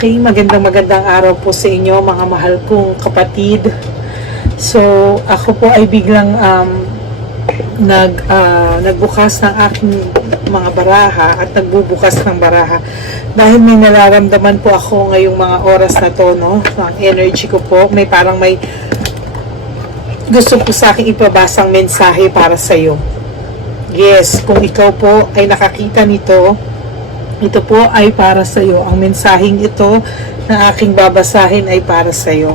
Okay, magandang araw po sa inyo mga mahal kong kapatid. So, ako po ay biglang nagbukas ng aking mga baraha at nagbubukas ng baraha dahil may nararamdaman po ako ngayong mga oras na to, no? Ang energy ko po, may gusto po sa akin ipabasang mensahe para sa iyo. Yes, kung ikaw po ay nakakita nito, ito po ay para sa iyo. Ang mensaheng ito na aking babasahin ay para sa iyo.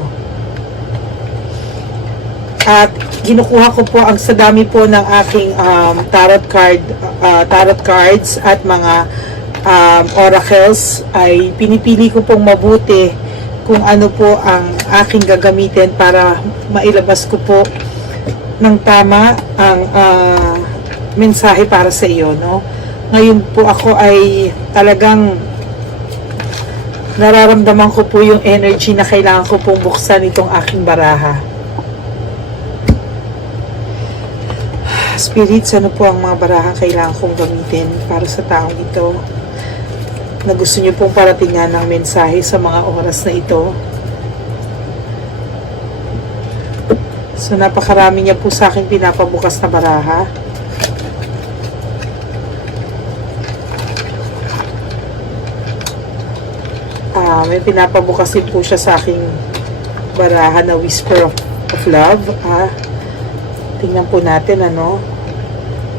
At kinukuha ko po ang sa dami po ng aking tarot cards at mga oracles, ay pinipili ko pong mabuti kung ano po ang aking gagamitin para mailabas ko po ng tama ang mensahe para sa iyo, no? Ngayon po ako ay talagang nararamdaman ko po yung energy na kailangan ko pong buksan itong aking baraha. Spirits, ano po ang mga baraha kailangan kong gamitin para sa taong ito na gusto niyo pong paratingan ng mensahe sa mga oras na ito? So napakarami niya po sa akin pinapabukas na baraha. May pinapabukasin po siya sa aking baraha na Whisper of Love. Tingnan po natin, ano.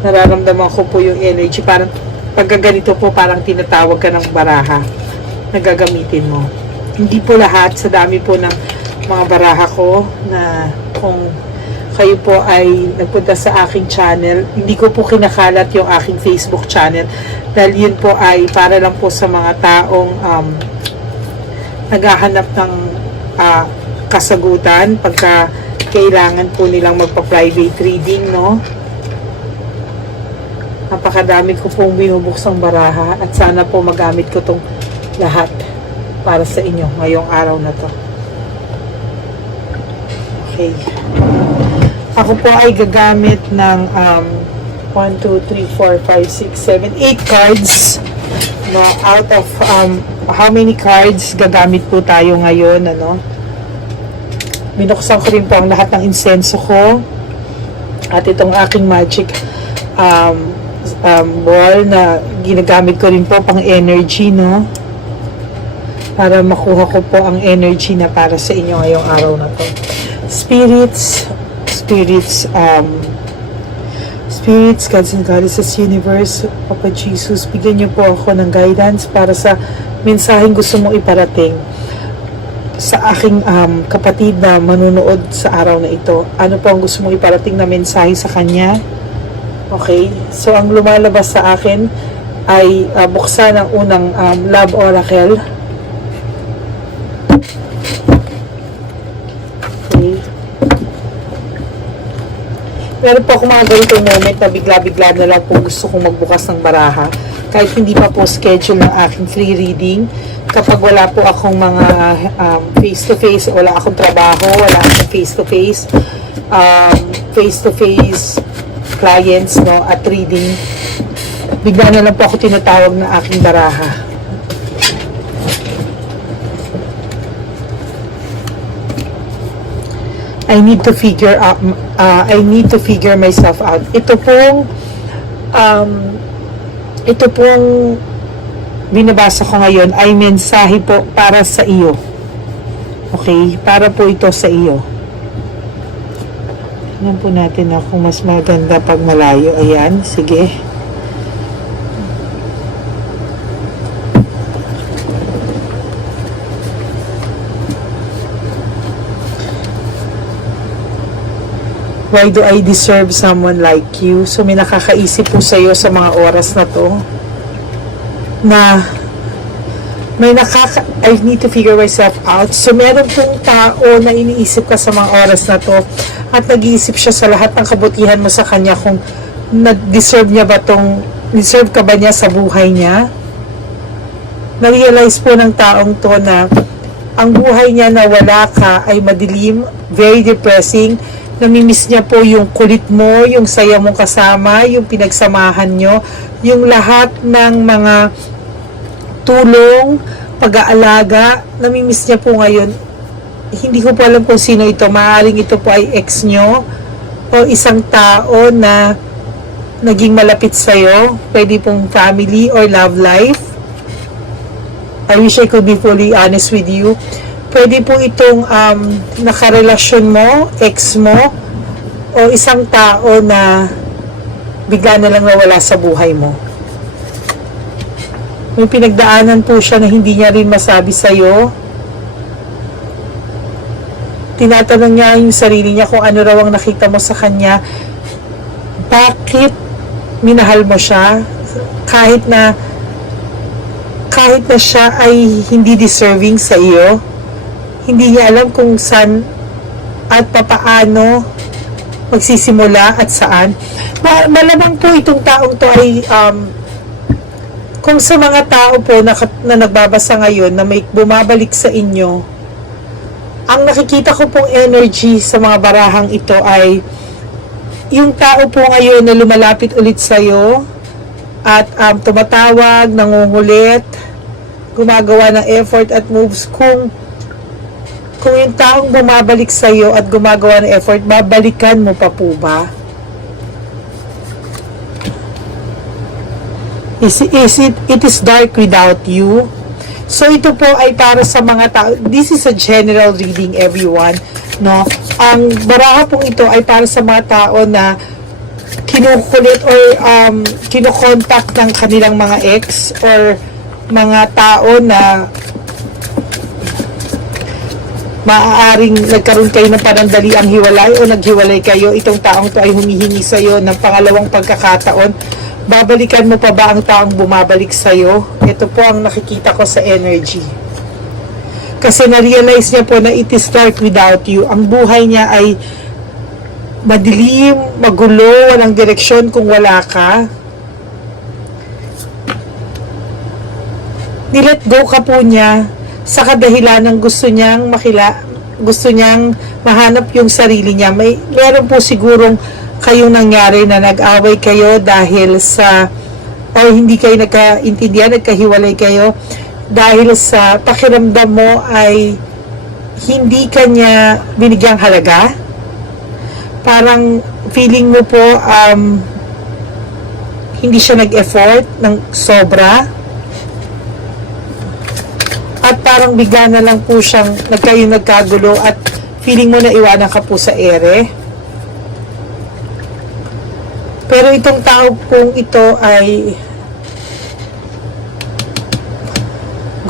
Nararamdaman ko po yung energy. Parang pagkaganito po, parang tinatawag ka ng baraha na gagamitin mo. Hindi po lahat, sa dami po ng mga baraha ko, na kung kayo po ay nagpunta sa aking channel, hindi ko po kinakalat yung aking Facebook channel dahil yun po ay para lang po sa mga taong naghahanap ng kasagutan pagka kailangan po nilang magpa-private reading, no? Napakadami ko pong binubuksang baraha at sana po magamit ko tong lahat para sa inyo ngayong araw na to. Okay. Ako po ay gagamit ng 1, 2, 3, 4, 5, 6, 7, 8 cards. No, out of how many cards gagamit po tayo ngayon, ano? Binuksan ko rin po ang lahat ng insenso ko at itong aking magic ball na ginagamit ko rin po pang energy, no? Para makuha ko po ang energy na para sa inyo ngayong araw na to. Spirits, gods and goddesses, universe, Papa Jesus, bigyan niyo po ako ng guidance para sa mensaheng gusto mong iparating sa aking kapatid na manunood sa araw na ito. Ano po ang gusto mong iparating na mensahe sa kanya? Okay, so ang lumalabas sa akin ay buksan ang unang love oracle. Meron po ako mga ganitong moment na bigla-bigla na lang po gusto kong magbukas ng baraha. Kahit hindi pa po schedule ng aking free reading. Kapag wala po akong mga face-to-face, wala akong trabaho, wala akong face-to-face clients, no, at reading, bigla na lang po ako tinatawag ng aking baraha. I need to figure myself out. Ito pong binabasa ko ngayon ay mensahe po para sa iyo. Okay? Para po ito sa iyo. Tingnan po natin na kung mas maganda pag malayo. Ayan, sige. Why do I deserve someone like you? So may nakakaisip po sa iyo sa mga oras na to na I need to figure myself out. So meron pong tao na iniisip ka sa mga oras na to at nag-iisip siya sa lahat ng kabutihan mo sa kanya kung deserve ka ba niya sa buhay niya. Na-realize po ng taong to na ang buhay niya na wala ka ay madilim, very depressing. Namimiss niya po yung kulit mo, yung saya mong kasama, yung pinagsamahan nyo, yung lahat ng mga tulong pag-aalaga. Namimiss niya po ngayon. Hindi ko po alam kung sino ito. Maaaring ito po ay ex nyo o isang tao na naging malapit sa'yo. Pwede pong family or love life. I wish I could be fully honest with you. Pwede po itong nakarelasyon mo, ex mo, o isang tao na bigla na lang nawala sa buhay mo. May pinagdaanan po siya na hindi niya rin masabi sa'yo. Tinatanong niya yung sarili niya kung ano raw ang nakita mo sa kanya. Bakit minahal mo siya? Kahit na siya ay hindi deserving sa iyo. Hindi niya alam kung saan at papaano magsisimula at saan. Malamang po itong taong to ay kung sa mga tao po na nagbabasa ngayon na may bumabalik sa inyo, ang nakikita ko pong energy sa mga barahang ito ay yung tao po ngayon na lumalapit ulit sa'yo at tumatawag, nangungulit, gumagawa ng effort at moves. Kung yung taong bumabalik sa'yo at gumagawa ng effort, babalikan mo pa po ba? It is dark without you. So ito po ay para sa mga tao. This is a general reading, everyone, no? Ang baraha pong ito ay para sa mga tao na kinukulit or kinokontak ng kanilang mga ex or mga tao na maaaring nagkaroon kayo ng panandaliang hiwalay o naghiwalay kayo. Itong taong to ay humihingi sa iyo ng pangalawang pagkakataon. Babalikan mo pa ba ang taong bumabalik sa iyo? Ito po ang nakikita ko sa energy. Kasi na-realize niya po na it is dark without you. Ang buhay niya ay madilim, magulo, walang direksyon kung wala ka. Nilet go ka po niya sa kadahilan ng gusto niyang mahanap yung sarili niya. Meron po sigurong kayong nangyari na nag-away kayo dahil sa o hindi kayo nagkaintindihan, nagkahiwalay kayo dahil sa pakiramdam mo ay hindi kanya binigyang halaga. Parang feeling mo po hindi siya nag-effort ng sobra. At parang bigla na lang po siyang nagkagulo at feeling mo na iwanan ka po sa ere. Pero itong tao pong ito ay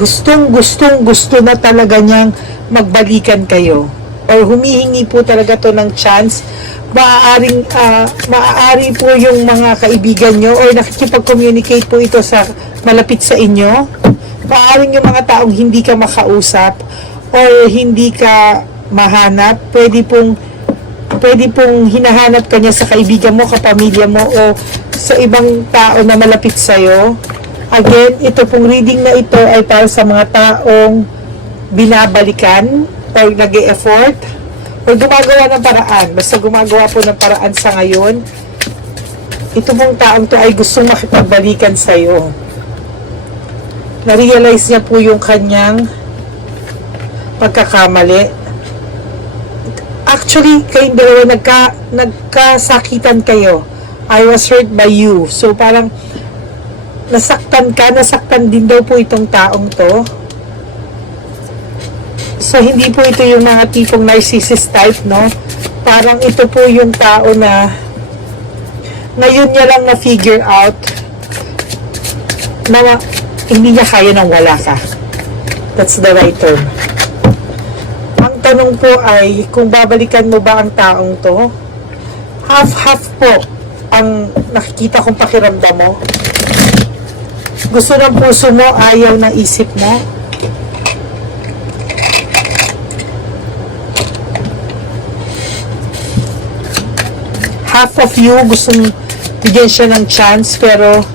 gusto na talaga niyang magbalikan kayo. Or humihingi po talaga to ng chance. Maaari po yung mga kaibigan nyo or nakikipag-communicate po ito sa malapit sa inyo. Maaaring yung mga taong hindi ka makausap or hindi ka mahanap, pwede pong hinahanap ka niya sa kaibigan mo, kapamilya mo o sa ibang tao na malapit sa'yo. Again, ito pong reading na ito ay para sa mga taong binabalikan or nag-e-effort o gumagawa ng paraan. Basta gumagawa po ng paraan sa ngayon. Ito pong taong to ay gustong makipagbalikan sa'yo. Na-realize niya po yung kanyang pagkakamali. Actually, kayong dalawa nagkasakitan kayo. I was hurt by you. So, parang nasaktan din daw po itong taong to. So, hindi po ito yung mga tipong narcissist type, no? Parang ito po yung tao na ngayon niya lang na-figure out na hindi niya kaya nang wala ka. That's the right term. Ang tanong po ay, kung babalikan mo ba ang taong to? Half-half po ang nakikita kong pakiramdam mo. Gusto ng puso mo, ayaw ng isip mo. Half of you, gustong bigyan siya ng chance, pero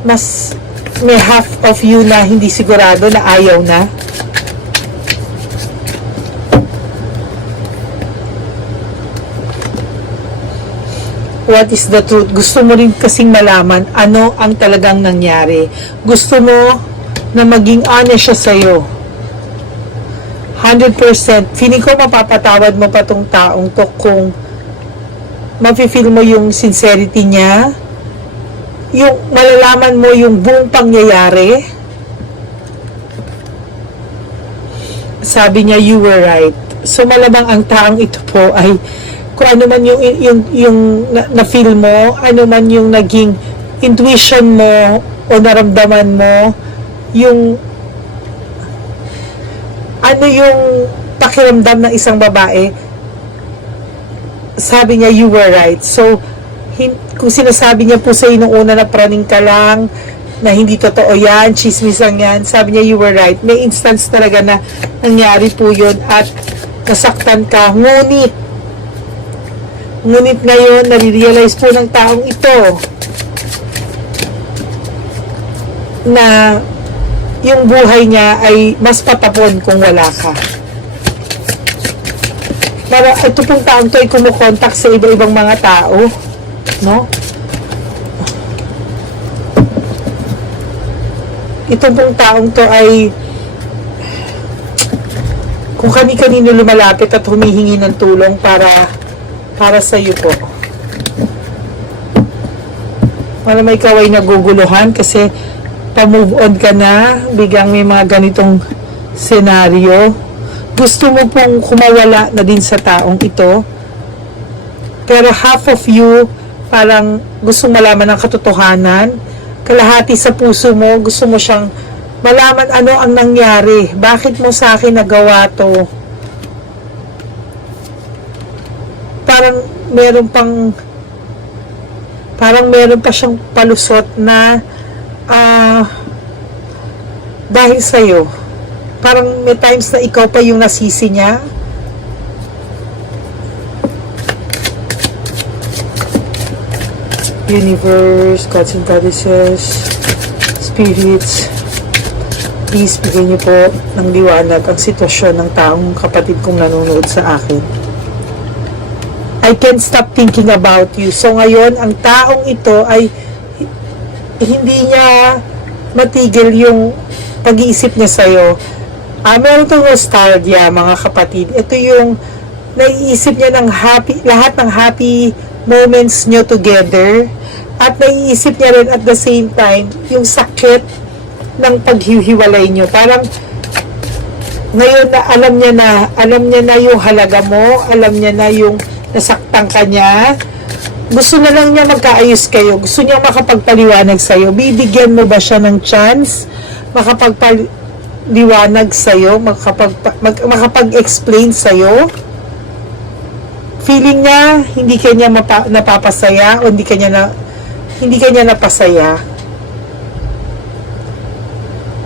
mas may half of you na hindi sigurado, na ayaw na. What is the truth? Gusto mo rin kasing malaman ano ang talagang nangyari. Gusto mo na maging honest siya sa'yo. 100%. Feeling ko mapapatawad mo pa tong taong to kung mafe-feel mo yung sincerity niya, yung malalaman mo yung buong pangyayari. Sabi niya, you were right. So malamang ang taong ito po ay kung ano man yung na-feel mo, ano man yung naging intuition mo o naramdaman mo, yung ano yung pakiramdam ng isang babae, sabi niya, you were right. So, kung sinasabi niya po sa nung una na praning ka lang, na hindi totoo yan, chismis lang yan, sabi niya, you were right. May instance talaga na nangyari po yun at nasaktan ka. Ngunit ngayon, nare-realize po ng taong ito na yung buhay niya ay mas patapon kung wala ka. Para ito pong taong to ay kumukontak sa iba-ibang mga tao, no? Ito pong taong to ay kung kani-kanino lumalapit at humihingi ng tulong para sa iyo po. Para may ikaw ay naguguluhan kasi pa-move on ka na, biglang may mga ganitong senaryo. Gusto mo pong kumawala na din sa taong ito, pero half of you parang gustong malaman ng katotohanan, kalahati sa puso mo gusto mo siyang malaman ano ang nangyari, bakit mo sa akin nagawa to. Parang meron pa siyang palusot na dahil sa'yo. Parang may times na ikaw pa yung nasisi niya. Universe, gods and goddesses, spirits, please bigyan niyo po ng liwanag ang sitwasyon ng taong kapatid kong nanonood sa akin. I can't stop thinking about you. So ngayon, ang taong ito ay hindi niya matigil yung pag-iisip niya sa'yo. Meron itong nostalgia, mga kapatid. Ito yung naiisip niya ng lahat ng happy moments nyo together. At naiisip niya rin at the same time yung sakit ng paghihiwalay nyo. Parang ngayon na alam niya na yung halaga mo, alam niya na yung nasaktan ka niya. Gusto na lang niya magkaayos kayo. Gusto niya makapagpaliwanag sa'yo. Bibigyan mo ba siya ng chance makapagpaliwanag sa'yo, makapag-explain sa'yo? Feeling niya hindi kanya napapasaya o hindi kanya napasaya.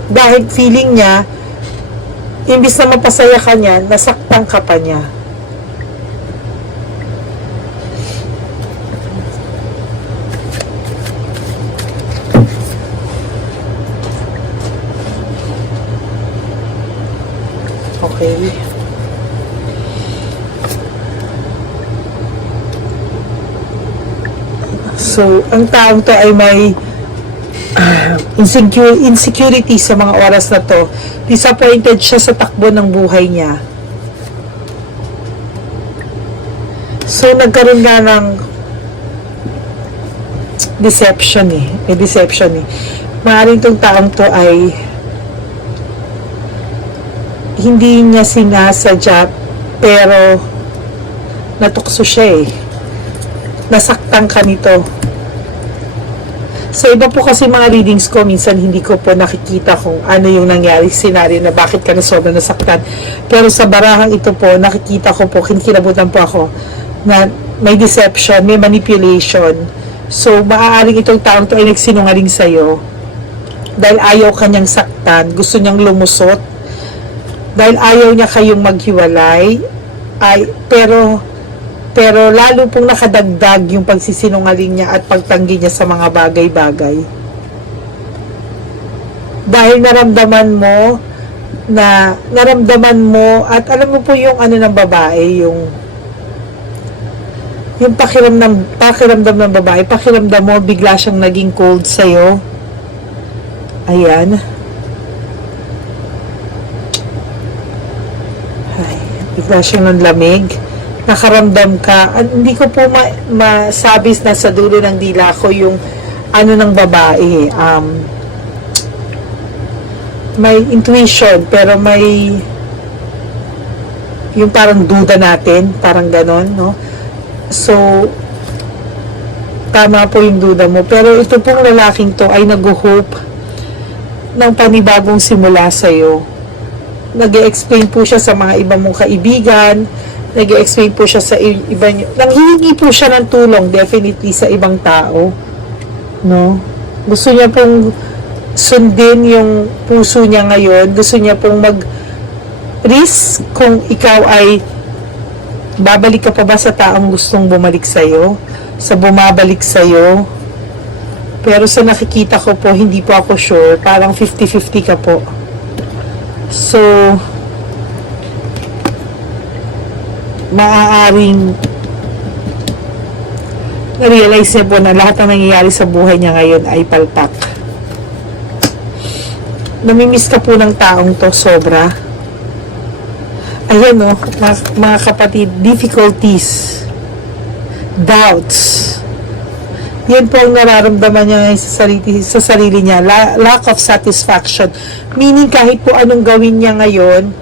Dahil feeling niya imbis na mapasaya ka niya, nasaktan ka pa niya. Okay. So, ang taong to ay may insecurity sa mga oras na to. Disappointed siya sa takbo ng buhay niya. So, nagkaroon nga ng deception eh. May deception eh. Maaaring tong taong to ay hindi niya sinasadya pero natukso siya eh. Nasaktan ka nito. Sa iba po kasi mga readings ko, minsan hindi ko po nakikita kung ano yung nangyari, scenario na bakit ka na sobrang nasaktan. Pero sa barahang ito po, nakikita ko po, kinikilabutan po ako, na may deception, may manipulation. So, maaaring itong taong to ay nagsinungaling sa'yo dahil ayaw kanyang saktan, gusto niyang lumusot, dahil ayaw niya kayong maghiwalay, pero lalo pong nakadagdag yung pagsisinungaling niya at pagtanggi niya sa mga bagay-bagay. Dahil naramdaman mo at alam mo po yung ano ng babae, yung pakiramdam ng babae, pakiramdam mo bigla siyang naging cold sa'yo. Ayan. bigla siyang nanlamig. Nakaramdam ka. Hindi ko po masabi na sa dulo ng dila ko yung ano ng babae. May intuition, pero may yung parang duda natin, parang ganon, no? So, tama po yung duda mo. Pero ito pong lalaking to ay nag-hope ng panibagong simula sa'yo. Nag-e-explain po siya sa mga iba mong kaibigan, nag-e-explain po siya sa iba nyo. Nanghihingi po siya ng tulong, definitely, sa ibang tao. No? Gusto niya pong sundin yung puso niya ngayon. Gusto niya pong mag-risk kung ikaw ay babalik ka pa ba sa taong gustong bumalik sa'yo, sa bumabalik sa'yo. Pero sa nakikita ko po, hindi po ako sure. Parang 50-50 ka po. So, maaaring na-realize niya po na lahat ng nangyayari sa buhay niya ngayon ay palpak. Namimiss ka po ng taong to, sobra. Ayan o, mga kapatid, difficulties, doubts. Yan po ang nararamdaman niya sa sarili niya. Lack of satisfaction. Meaning kahit po anong gawin niya ngayon,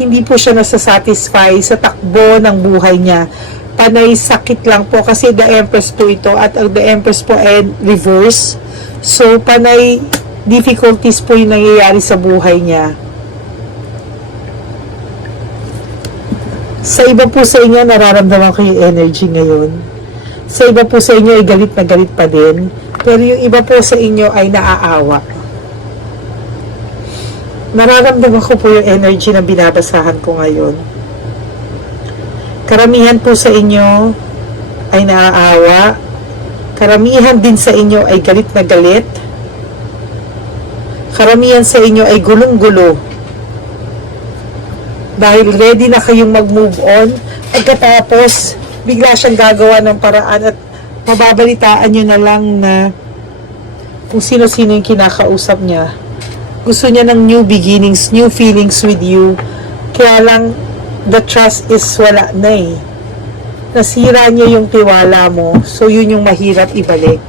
hindi po siya nasasatisfy sa takbo ng buhay niya. Panay sakit lang po kasi the Empress po ito at ang the Empress po ay reverse. So panay difficulties po yung nangyayari sa buhay niya. Sa iba po sa inyo, nararamdaman ko yung energy ngayon. Sa iba po sa inyo ay galit na galit pa din. Pero yung iba po sa inyo ay naaawa. Nararamdaman ko po yung energy na binabasahan ko ngayon. Karamihan po sa inyo ay naaawa. Karamihan din sa inyo ay galit na galit. Karamihan sa inyo ay gulong-gulo. Dahil ready na kayong mag-move on. Pagkatapos, bigla siyang gagawa ng paraan at mababalitaan nyo na lang na kung sino-sino yung kinakausap niya. Gusto niya ng new beginnings, new feelings with you. Kaya lang, the trust is wala na eh. Nasira niya yung tiwala mo, so yun yung mahirap ibalik.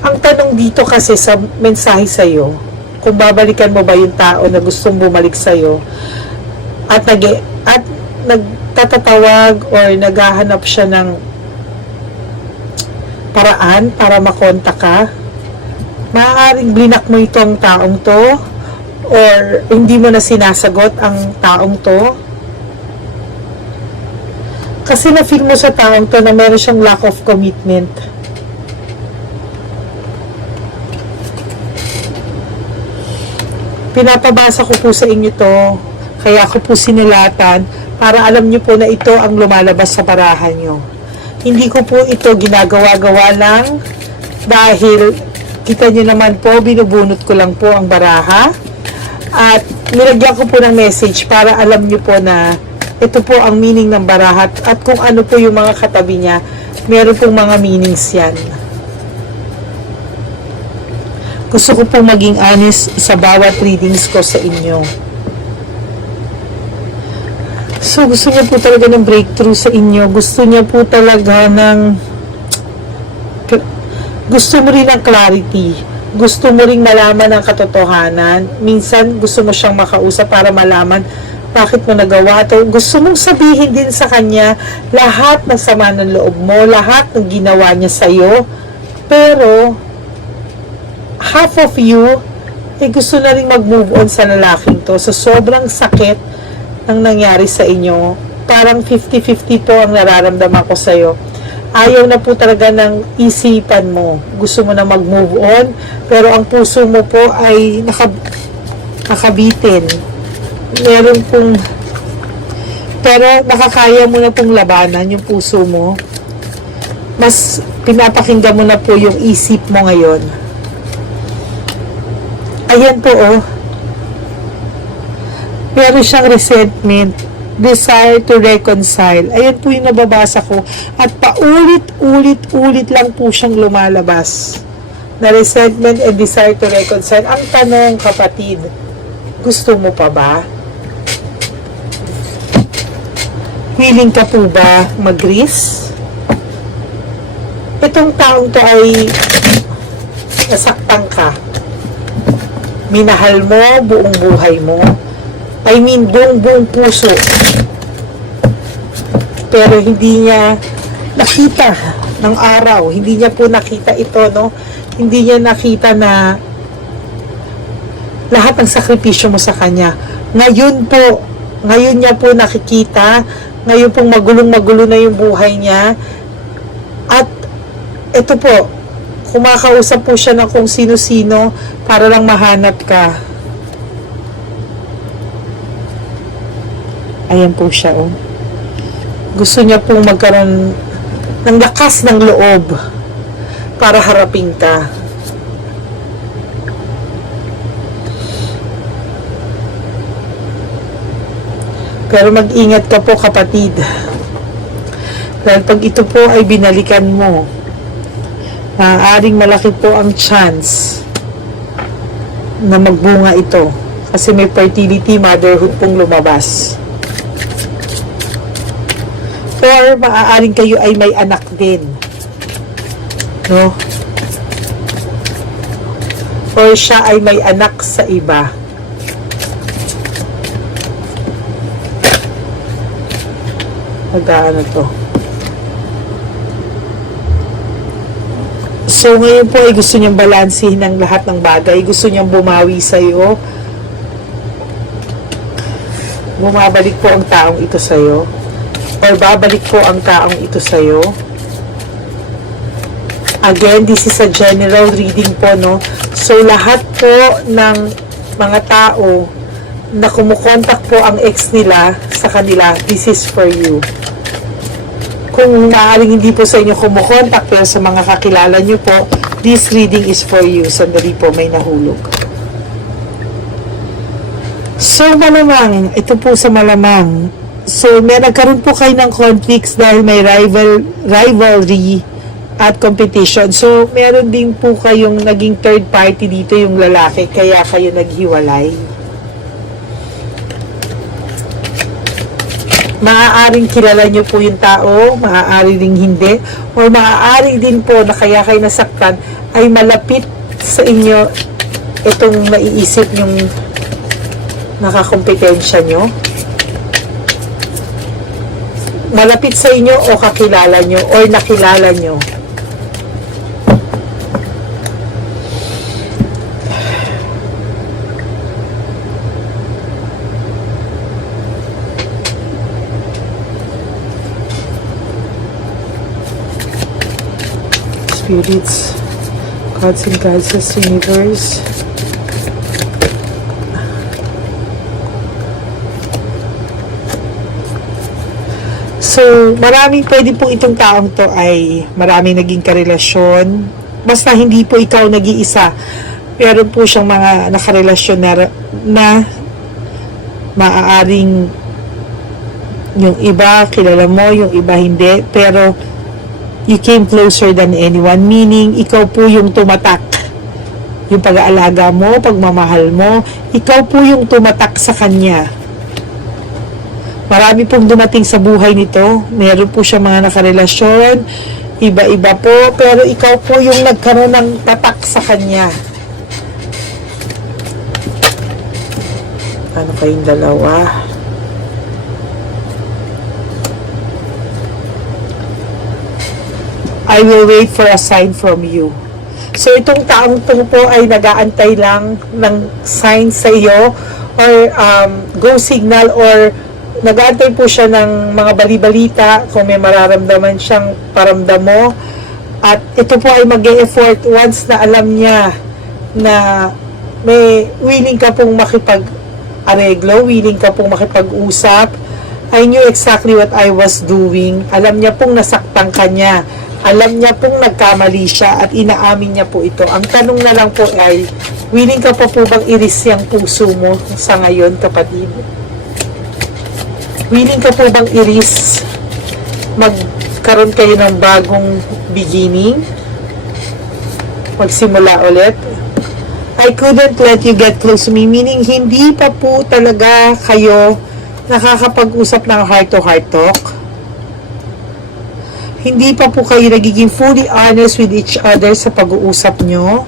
Ang tanong dito kasi sa mensahe sa'yo, kung babalikan mo ba yung tao na gustong bumalik sa'yo, at nagtatatawag or naghahanap siya ng paraan para makontak ka, maaaring blinak mo itong taong to or hindi mo na sinasagot ang taong to kasi na-feel mo sa taong to na meron siyang lack of commitment. Pinapabasa ko po sa inyo to, kaya ako po sinilatan para alam nyo po na ito ang lumalabas sa barahan nyo. Hindi ko po ito ginagawa-gawa lang dahil kita nyo naman po, binubunot ko lang po ang baraha at nilagyan ko po ng message para alam nyo po na ito po ang meaning ng baraha at kung ano po yung mga katabi niya, meron pong mga meanings yan. Gusto ko po maging honest sa bawat readings ko sa inyo. So, gusto niya po talaga ng breakthrough sa inyo. Gusto niya po talaga ng gusto mo rin ng clarity. Gusto mo rin malaman ang katotohanan. Minsan, gusto mo siyang makausap para malaman bakit mo nagawa ito. Gusto mong sabihin din sa kanya lahat ng sama ng loob mo, lahat ng ginawa niya sa'yo. Pero, half of you, gusto na rin mag-move on sa lalaking to. So, sobrang sakit ang nangyari sa inyo. Parang 50-50 po ang nararamdaman ko sa'yo. Ayaw na po talaga ng isipan mo. Gusto mo na mag-move on, pero ang puso mo po ay nakabitin. Meron pong pero nakakaya mo na pong labanan yung puso mo. Mas pinapakinggan mo na po yung isip mo ngayon. Ayan po oh. Meron siyang resentment, desire to reconcile. Ayan po yung nababasa ko. At paulit-ulit lang po siyang lumalabas. Na resentment and desire to reconcile. Ang tanong, kapatid, gusto mo pa ba? Willing ka po ba mag-risk? Itong taong to ay nasaktan ka. Minahal mo buong buhay mo. I mean, buong puso. Pero hindi niya nakita ng araw. Hindi niya po nakita ito, no? Hindi niya nakita na lahat ng sakripisyo mo sa kanya. Ngayon niya po nakikita, ngayon pong magulong-magulo na yung buhay niya. At ito po, kumakausap po siya ng kung sino-sino para lang mahanap ka. Ayan po siya, oh. Gusto niya pong magkaroon ng lakas ng loob para harapin ka. Pero mag-ingat ka po, kapatid. Dahil pag ito po ay binalikan mo, maaaring malaki po ang chance na magbunga ito. Kasi may fertility, motherhood pong lumabas. Or maaaring kayo ay may anak din. No? Or siya ay may anak sa iba. Magkaano to? So ngayon po ay gusto niyang balansihin ang lahat ng bagay. Gusto niyang bumawi sa'yo. Bumabalik po ang taong ito sa'yo. Or babalik po ang taong ito sa'yo. Again, this is a general reading po, no? So lahat po ng mga tao na kumukontak po ang ex nila sa kanila, this is for you. Kung maaaring hindi po sa inyo kumukontak, pero sa mga kakilala nyo po, this reading is for you. Sandali po, may nahulog. So, malamang, ito po sa malamang. So, nagkaroon po kayo ng conflicts dahil may rivalry at competition. So, meron din po kayong naging third party dito, yung lalaki, kaya kayo naghiwalay. Maaaring kilala nyo po yung tao, maaari ring hindi, o maaari din po na kaya kayo nasaktan ay malapit sa inyo itong maiisip yung nakakompetensya nyo. Malapit sa inyo o kakilala nyo o nakilala nyo. Spirits, gods and goddesses, universe. So, maraming pwede po itong taong to ay maraming naging karelasyon. Basta hindi po ikaw nag-iisa. Meron po siyang mga nakarelasyon na maaaring yung iba kilala mo, yung iba hindi. Pero you came closer than anyone, meaning ikaw po yung tumatak. Yung pag-aalaga mo, pagmamahal mo, ikaw po yung tumatak sa kanya. Marami pong dumating sa buhay nito. Meron po siya mga nakarelasyon, iba-iba po, pero ikaw po yung nagkaroon ng tatak sa kanya. Ano kayong dalawa? I will wait for a sign from you. So, itong taong to po ay nag-aantay lang ng sign sa iyo or go signal or nag-aantay po siya ng mga bali-balita kung may mararamdaman siyang paramdam mo. At ito po ay mag-e-effort once na alam niya na may willing ka pong makipag-areglo, willing ka pong makipag-usap. I knew exactly what I was doing. Alam niya pong nasaktan ka niya. Alam niya pong nagkamali siya at inaamin niya po ito. Ang tanong na lang po ay, willing ka pa po bang i-risk yung puso mo sa ngayon, kapatid? Willing ka po bang i-risk magkaroon kayo ng bagong beginning? Magsimula ulit? I couldn't let you get close to me, meaning hindi pa po talaga kayo nakakapag-usap ng heart-to-heart talk? Hindi pa po kayo nagiging fully honest with each other sa pag-uusap nyo?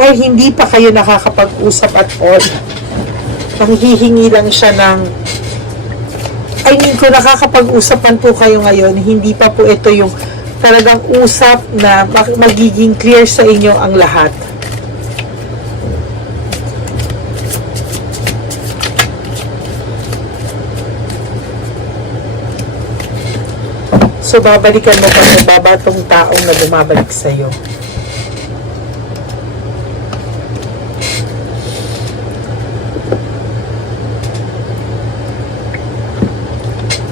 Or hindi pa kayo nakakapag-usap at all? Nanghihingi lang siya ng kung nakakapag-usapan po kayo ngayon, hindi pa po ito yung talagang usap na magiging clear sa inyo ang lahat. So, babalikan mo pag nababatong taong na bumabalik sa'yo.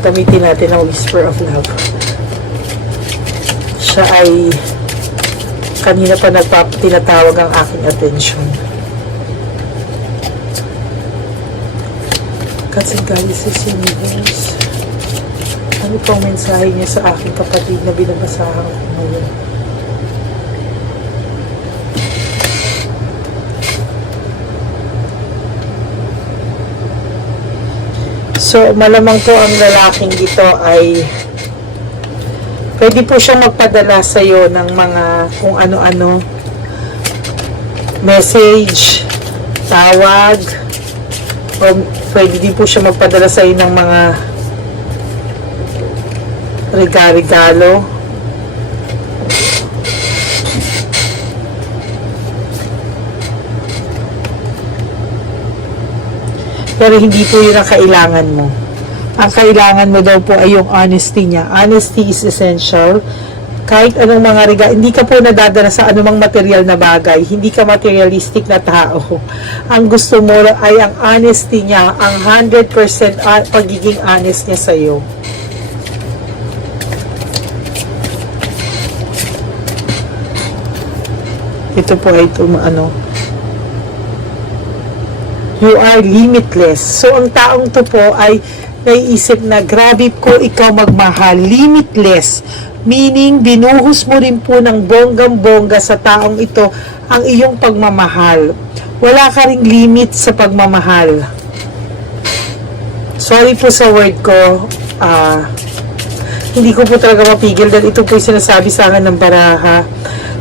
Gamitin natin ang whisper of love. Siya ay kanina pa tinatawag ang aking attention. Gods and Goddesses Universe. Ano pong mensahe niya sa aking kapatid na binabasahan ko ngayon? So, malamang po ang lalaking ito ay pwede po siyang magpadala sa iyo ng mga kung ano-ano, message, tawag, o pwede din po siya magpadala sa iyo ng mga regalo. Pero hindi po yun ang kailangan mo. Ang kailangan mo daw po ay yung honesty niya. Honesty is essential. Kahit anong mga regalo, hindi ka po nadadala sa anumang material na bagay. Hindi ka materialistic na tao. Ang gusto mo ay ang honesty niya, ang 100% pagiging honest niya sa iyo. Ito po ay you are limitless. So, ang taong to po ay naiisip na grabe ko ikaw magmahal. Limitless. Meaning, binuhos mo rin po ng bonggang-bongga sa taong ito ang iyong pagmamahal. Wala ka ring limit sa pagmamahal. Sorry po sa word ko. Hindi ko po talaga mapigil dahil ito po yung sinasabi sa akin ng baraha.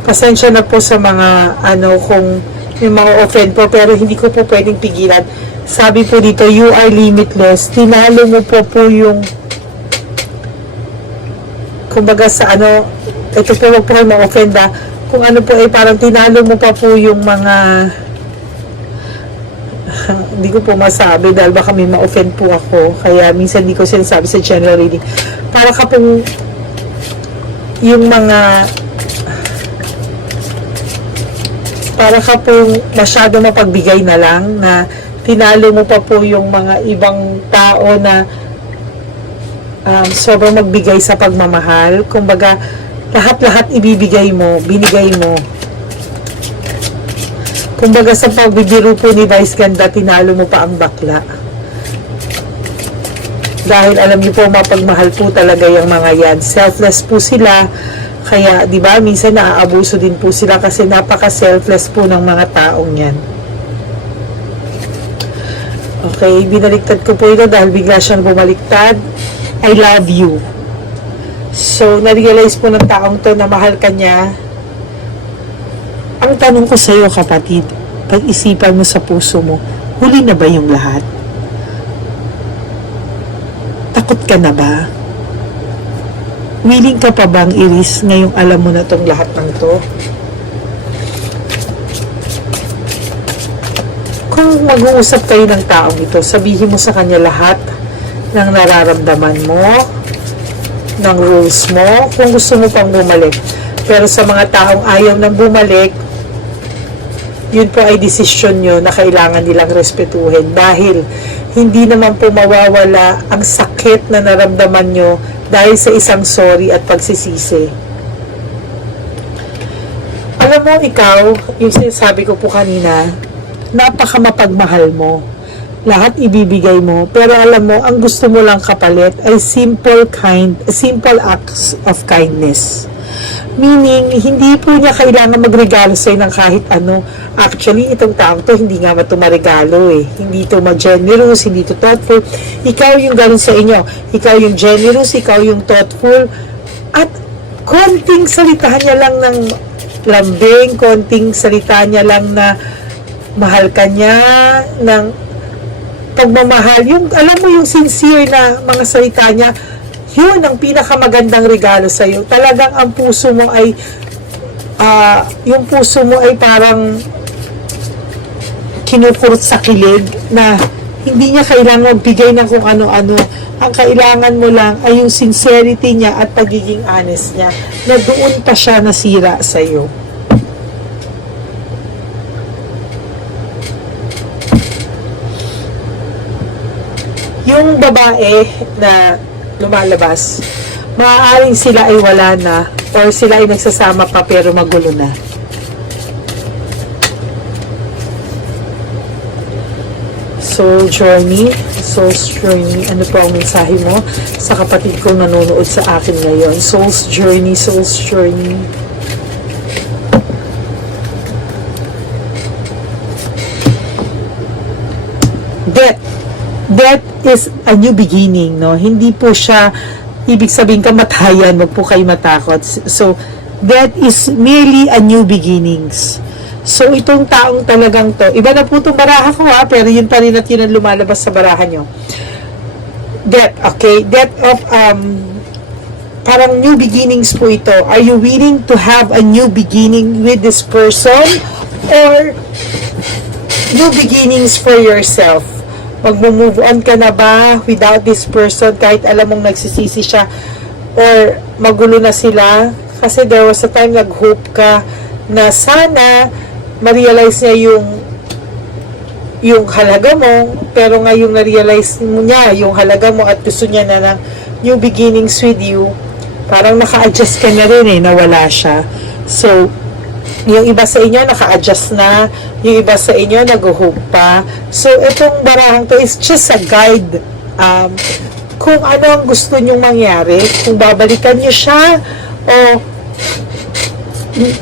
Pasensya na po sa mga kung yung mga offend po, pero hindi ko po pwedeng pigilan. Sabi po dito, you are limitless. Tinalo mo po yung kumbaga sa ito po, wag po kayo ma-offend kung po parang tinalo mo pa po yung mga hindi ko po masabi dahil baka may ma-offend po ako, kaya minsan hindi ko sinasabi sa general reading. Para ka pong yung mga para ka pong masyado mapagbigay na lang na tinalo mo pa po yung mga ibang tao na sobrang magbigay sa pagmamahal. Kumbaga, lahat-lahat ibibigay mo, binigay mo. Kumbaga, sa pagbibiro po ni Vice Ganda, tinalo mo pa ang bakla. Dahil alam niyo po, mapagmahal po talaga yung mga yan. Selfless po sila. Kaya, di ba, minsan naaabuso din po sila kasi napaka-selfless po ng mga taong yan. Okay, binaliktad ko po ito dahil bigla siyang bumaliktad. I love you. So, na-realize po ng taong to na mahal ka niya. Ang tanong ko sa iyo, kapatid, pag-isipan mo sa puso mo, huli na ba yung lahat? Takot ka na ba? Willing ka pa bang i-risk ngayong alam mo na tong lahat ng to? Kung mag-uusap kayo ng taong ito, sabihin mo sa kanya lahat ng nararamdaman mo, ng rules mo, kung gusto mo pang bumalik. Pero sa mga taong ayaw nang bumalik, yun po ay desisyon nyo na kailangan nilang respetuhin dahil hindi naman po mawawala ang sakit na naramdaman nyo dahil sa isang sorry at pagsisisi. Alam mo, ikaw, yung sinasabi ko po kanina, napaka mapagmahal mo. Lahat ibibigay mo. Pero alam mo, ang gusto mo lang kapalit ay simple acts of kindness. Meaning, hindi po niya kailangan magregalo sa'yo ng kahit ano. Actually, itong taong to, hindi nga matumarigalo eh. Hindi to mag-generous, hindi to thoughtful. Ikaw yung ganun sa inyo. Ikaw yung generous, ikaw yung thoughtful. At konting salita niya lang ng lambing, konting salita niya lang na mahal ka niya, ng pagmamahal. Yung, alam mo yung sincere na mga salita niya, yun ang pinakamagandang regalo sa iyo. Talagang ang puso mo ay yung puso mo ay parang kinukurot sa kilig na hindi niya kailangan magbigay ng kung ano-ano. Ang kailangan mo lang ay yung sincerity niya at pagiging honest niya na doon pa siya nasira sa iyo. Yung babae na lumalabas, maaaring sila ay wala na or sila ay nagsasama pa pero magulo na. Soul's Journey, ano po ang mensahe mo sa kapatid kong nanonood sa akin ngayon? Soul's Journey. Death is a new beginning, no? Hindi po siya ibig sabihin kamatayan, wag po kayo matakot. So, death is merely a new beginnings. So, itong taong talagang to, iba na po itong baraha ko pero yun pa rin at yun ang lumalabas sa baraha nyo. Death, okay? Death of, parang new beginnings po ito. Are you willing to have a new beginning with this person? Or, new beginnings for yourself? Mag-move on ka na ba without this person kahit alam mong nagsisisi siya or magulo na sila? Kasi there was a time nag-hope ka na sana ma-realize niya yung halaga mo, pero ngayong na-realize mo niya yung halaga mo at gusto niya na ng new beginnings with you, parang naka-adjust ka na rin nawala siya. So, yung iba sa inyo naka-adjust na, yung iba sa inyo nag-hope pa. So, itong barahang to is just a guide kung ano ang gusto nyong mangyari, kung babalikan nyo siya o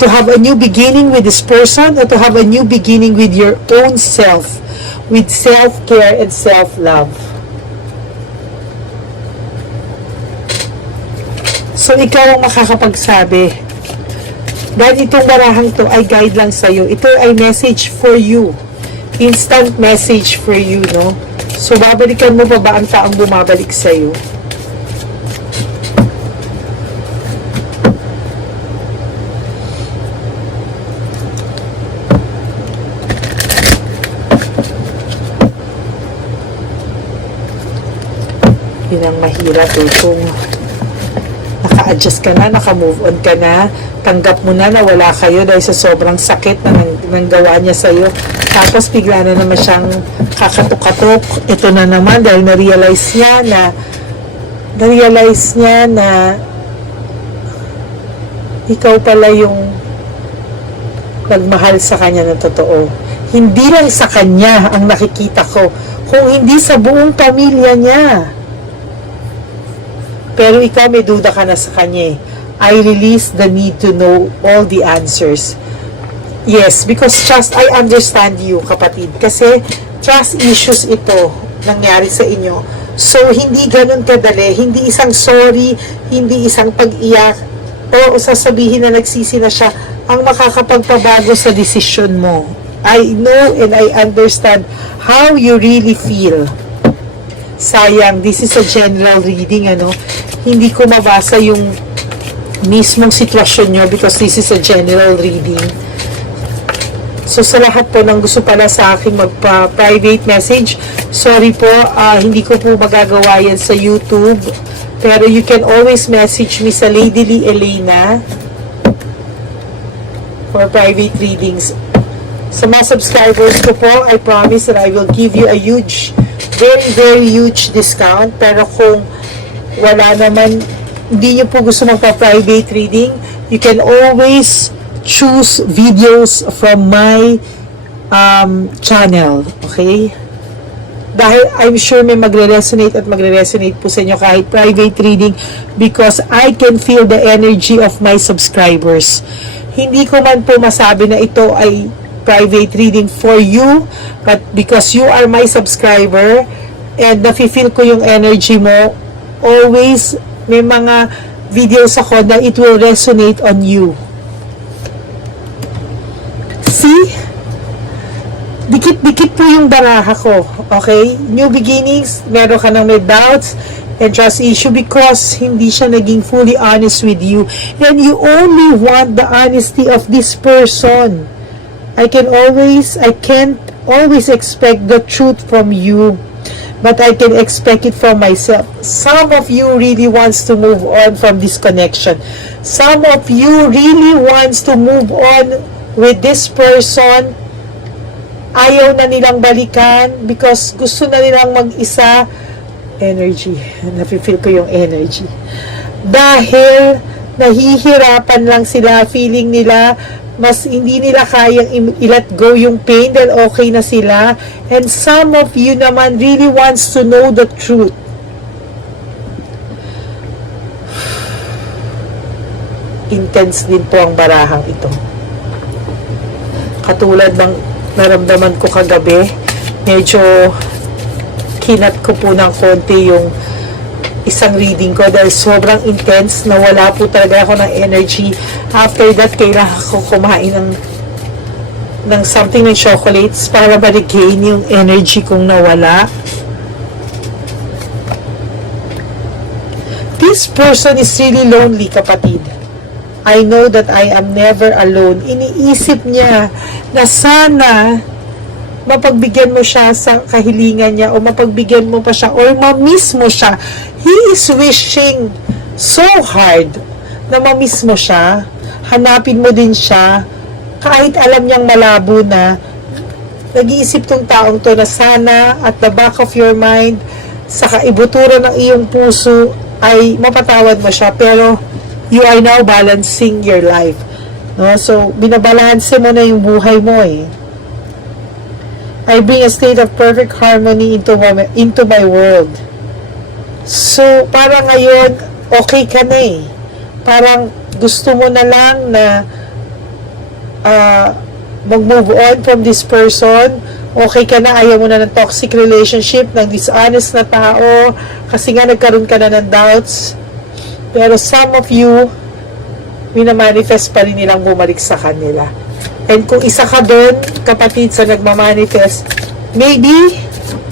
to have a new beginning with this person or to have a new beginning with your own self, with self-care and self-love. So, ikaw ang makakapagsabi. Dahil itong barahang to ay guide lang sa'yo. Ito ay message for you. Instant message for you, no? So, babalikan mo pa ba ang taong bumabalik sa'yo? Yun ang mahirap kung naka-adjust ka na, naka-move on ka na, tanggap mo na wala kayo dahil sa sobrang sakit na nanggawa niya sa'yo. Tapos bigla na naman siyang kakatok-katok. Ito na naman dahil na-realize niya na ikaw pala yung nagmahal sa kanya na totoo. Hindi lang sa kanya ang nakikita ko, kung hindi sa buong pamilya niya. Pero ikaw may duda ka na sa kanya. I release the need to know all the answers. Yes, because trust, I understand you, kapatid. Kasi trust issues ito nangyari sa inyo. So, hindi ganun kadali. Hindi isang sorry, hindi isang pag-iyak, o sasabihin na nagsisi na siya ang makakapagpabago sa desisyon mo. I know and I understand how you really feel. Sayang, this is a general reading, Hindi ko mabasa yung mismong sitwasyon nyo because this is a general reading. So, sa lahat po ng gusto pala sa akin magpa-private message, sorry po, hindi ko po magagawa yan sa YouTube. Pero you can always message me sa Lady Lee Elena for private readings. Sa mga subscribers ko po, I promise that I will give you a huge, very, very huge discount. Pero kung wala naman, hindi nyo po gusto magpa-private reading, you can always choose videos from my channel. Okay? dahil I'm sure may magre-resonate at magre-resonate po sa inyo kahit private reading, because I can feel the energy of my subscribers. Hindi ko man po masabi na ito ay private reading for you, but because you are my subscriber and nafe-feel ko yung energy mo, always may mga videos ako na it will resonate on you. See? Dikit-dikit po yung baraha ko. Okay? New beginnings, meron ka nang may doubts and trust issue because hindi siya naging fully honest with you. And you only want the honesty of this person. I can't always expect the truth from you, but I can expect it from myself. Some of you really wants to move on from this connection. Some of you really wants to move on with this person. Ayaw na nilang balikan because gusto na nilang mag-isa. Energy. Nafe-feel ko yung energy. Dahil nahihirapan lang sila, feeling nila mas hindi nila kayang i-let go yung pain dahil okay na sila. And some of you naman really wants to know the truth. Intense din po ang barahang ito. Katulad ng naramdaman ko kagabi, medyo kinat ko po ng konti yung isang reading ko dahil sobrang intense, nawala po talaga ako ng energy. After that, kailangan ko kumain ng something, ng chocolates para ma-regain yung energy kong nawala. This person is really lonely, kapatid. I know that I am never alone. Iniisip niya na sana mapagbigyan mo siya sa kahilingan niya o mapagbigyan mo pa siya or ma-miss mo siya. He is wishing so hard na ma-miss mo siya. Hanapin mo din siya. Kahit alam niyang malabo na, nag-iisip tong taong to na sana at the back of your mind, sa kaibuturan ng iyong puso, ay mapatawad mo siya. Pero you are now balancing your life. No? So, binabalanse mo na yung buhay mo eh. I bring a state of perfect harmony into my world. So, parang ngayon, okay ka na eh. Parang gusto mo na lang na mag-move on from this person. Okay ka na, ayaw mo na ng toxic relationship, ng dishonest na tao, kasi nga nagkaroon ka na ng doubts. Pero some of you, minamanifest pa rin nilang bumalik sa kanila. And kung isa ka doon, kapatid, sa nagmamanifest, maybe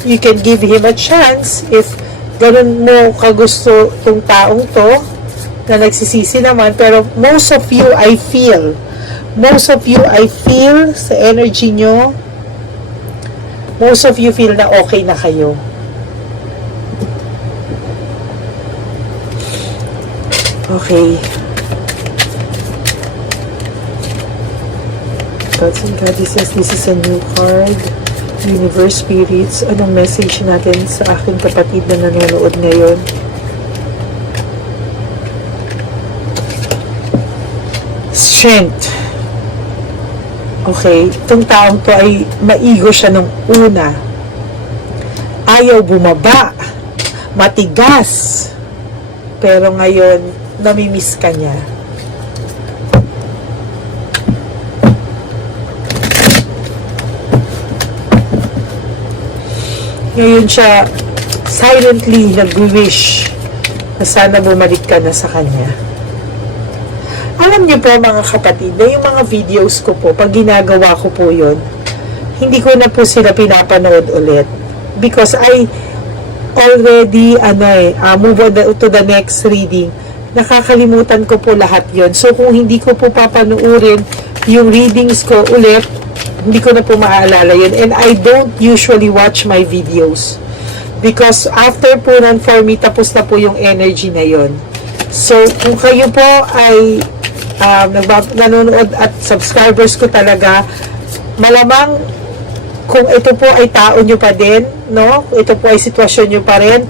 you can give him a chance if ganun mo kagusto tong taong to na nagsisisi naman. Pero most of you, I feel sa energy nyo, most of you feel na okay na kayo. Okay. Gods and Goddesses, this is a new card. Universe Spirits, anong message natin sa aking kapatid na nanonood ngayon? Strength. Okay, itong taong to ay maigo siya nung una. Ayaw bumaba. Matigas. Pero ngayon, namimiss ka niya. Ngayon siya silently nag-wish na sana bumalik ka na sa kanya. Alam niyo po mga kapatid, na yung mga videos ko po, pag ginagawa ko po yun, hindi ko na po sila pinapanood ulit. Because I already move on to the next reading. Nakakalimutan ko po lahat yon. So kung hindi ko po papanoorin yung readings ko ulit, hindi ko na po maaalala yun. And I don't usually watch my videos. Because after po nun for me, tapos na po yung energy na yon. So kung kayo po ay nanonood at subscribers ko talaga, malamang kung ito po ay tao nyo pa din, no? Ito po ay sitwasyon nyo pa rin,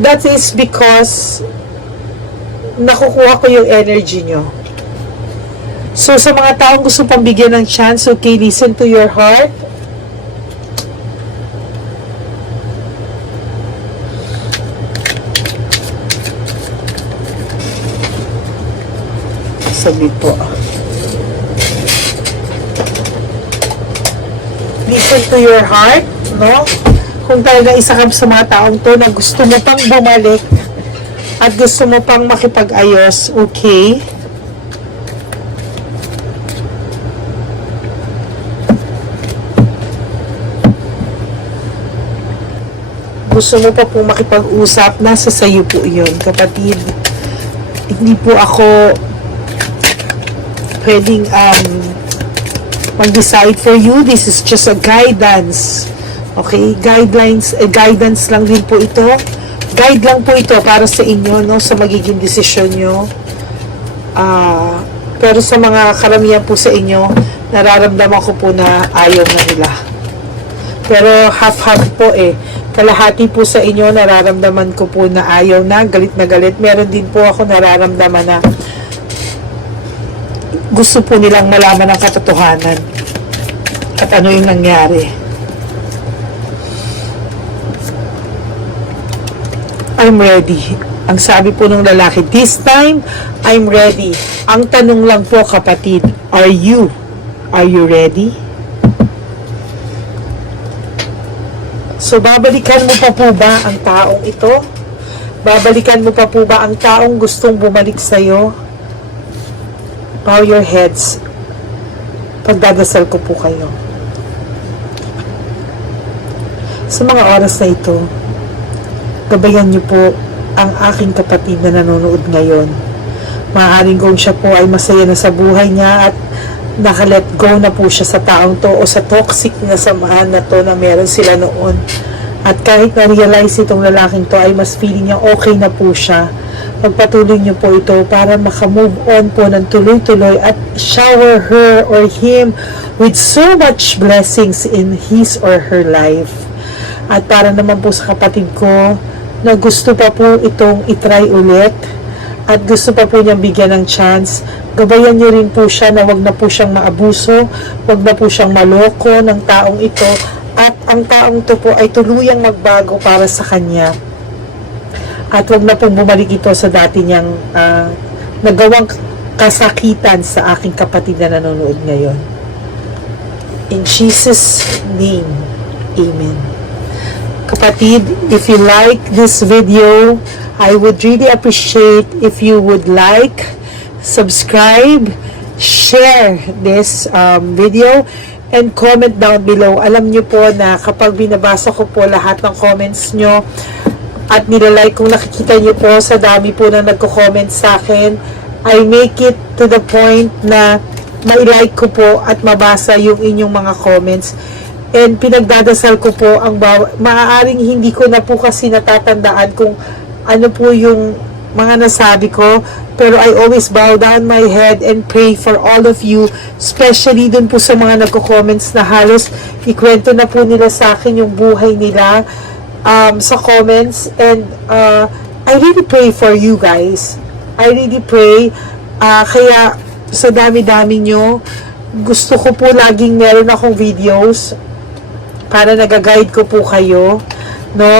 that is because nakukuha ko yung energy nyo. So, sa mga taong gusto pang bigyan ng chance, okay, listen to your heart. saglit po. Listen to your heart, no? Kung talaga isa ka sa mga taong to na gusto mo pang bumalik at gusto mo pang makipag-ayos, okay? Gusto mo pa pong makipag-usap, nasa sayo po yun, kapatid. Hindi po ako pwedeng mag-decide for you. This is just a guidance. Okay? Guidance lang din po ito. Guide lang po ito para sa inyo, no? Sa magiging desisyon nyo. Pero sa mga karamihan po sa inyo, nararamdaman ko po na ayaw na nila. Pero half-half po eh. Kalahati po sa inyo, nararamdaman ko po na ayaw na, galit na galit. Meron din po ako nararamdaman na gusto po nilang malaman ang katotohanan at ano yung nangyari. I'm ready. Ang sabi po ng lalaki, this time, I'm ready. Ang tanong lang po, kapatid, are you? Are you ready? So, babalikan mo pa po ba ang taong ito? Babalikan mo pa po ba ang taong gustong bumalik sa'yo? Bow your heads. Pagdadasal ko po kayo. Sa mga oras na ito, gabayan niyo po ang aking kapatid na nanonood ngayon. Maaaring kung siya po ay masaya na sa buhay niya at nakalet go na po siya sa taong to o sa toxic na samahan na to na meron sila noon. At kahit na-realize itong lalaking to ay mas feeling niya okay na po siya, pagpatuloy niyo po ito para makamove on po ng tuloy-tuloy at shower her or him with so much blessings in his or her life. At para naman po sa kapatid ko na gusto pa po itong itry ulit at gusto pa po niyang bigyan ng chance, gabayan niyo rin po siya na wag na po siyang maabuso, wag na po siyang maloko ng taong ito, at ang taong to po ay tuluyang magbago para sa kanya. At wag na pong bumalik ito sa dati niyang nagawang kasakitan sa aking kapatid na nanonood ngayon. In Jesus' name, Amen. Kapatid, if you like this video, I would really appreciate if you would like, subscribe, share this video, and comment down below. Alam nyo po na kapag binabasa ko po lahat ng comments nyo at nilalike, kung nakikita nyo po sa dami po na nagko-comment sa akin, I make it to the point na ma-like ko po at mabasa yung inyong mga comments. And pinagdadasal ko po ang maaaring hindi ko na po kasi natatandaan kung ano po yung mga nasabi ko, pero I always bow down my head and pray for all of you, especially dun po sa mga nagko-comments na halos ikwento na po nila sa akin yung buhay nila sa comments. And I really pray for you guys. I really pray. Kaya sa dami-dami nyo, gusto ko po laging meron akong videos para nag-guide ko po kayo, no?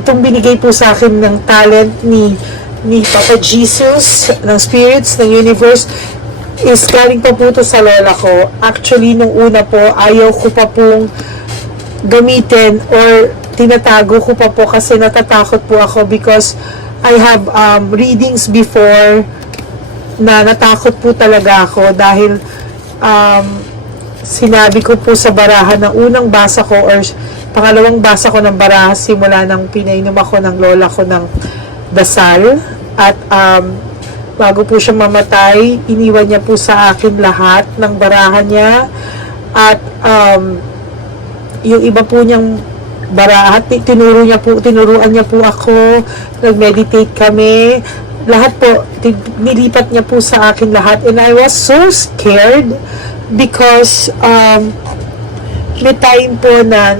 Itong binigay po sa akin ng talent ni Papa Jesus, ng spirits, ng universe, is galing pa po ito sa lola ko. Actually, nung una po, ayaw ko pa pong gamitin or tinatago ko pa po kasi natatakot po ako because I have readings before na natakot po talaga ako dahil sinabi ko po sa barahan na unang basa ko or pangalawang basa ko ng baraha simula nang pinainom ako ng lola ko ng dasal at bago po siya mamatay, iniwan niya po sa akin lahat ng baraha niya at yung iba po niyang baraha, tinuruan niya po ako, nag-meditate kami, lahat po, nilipat niya po sa akin lahat, and I was so scared because may time po na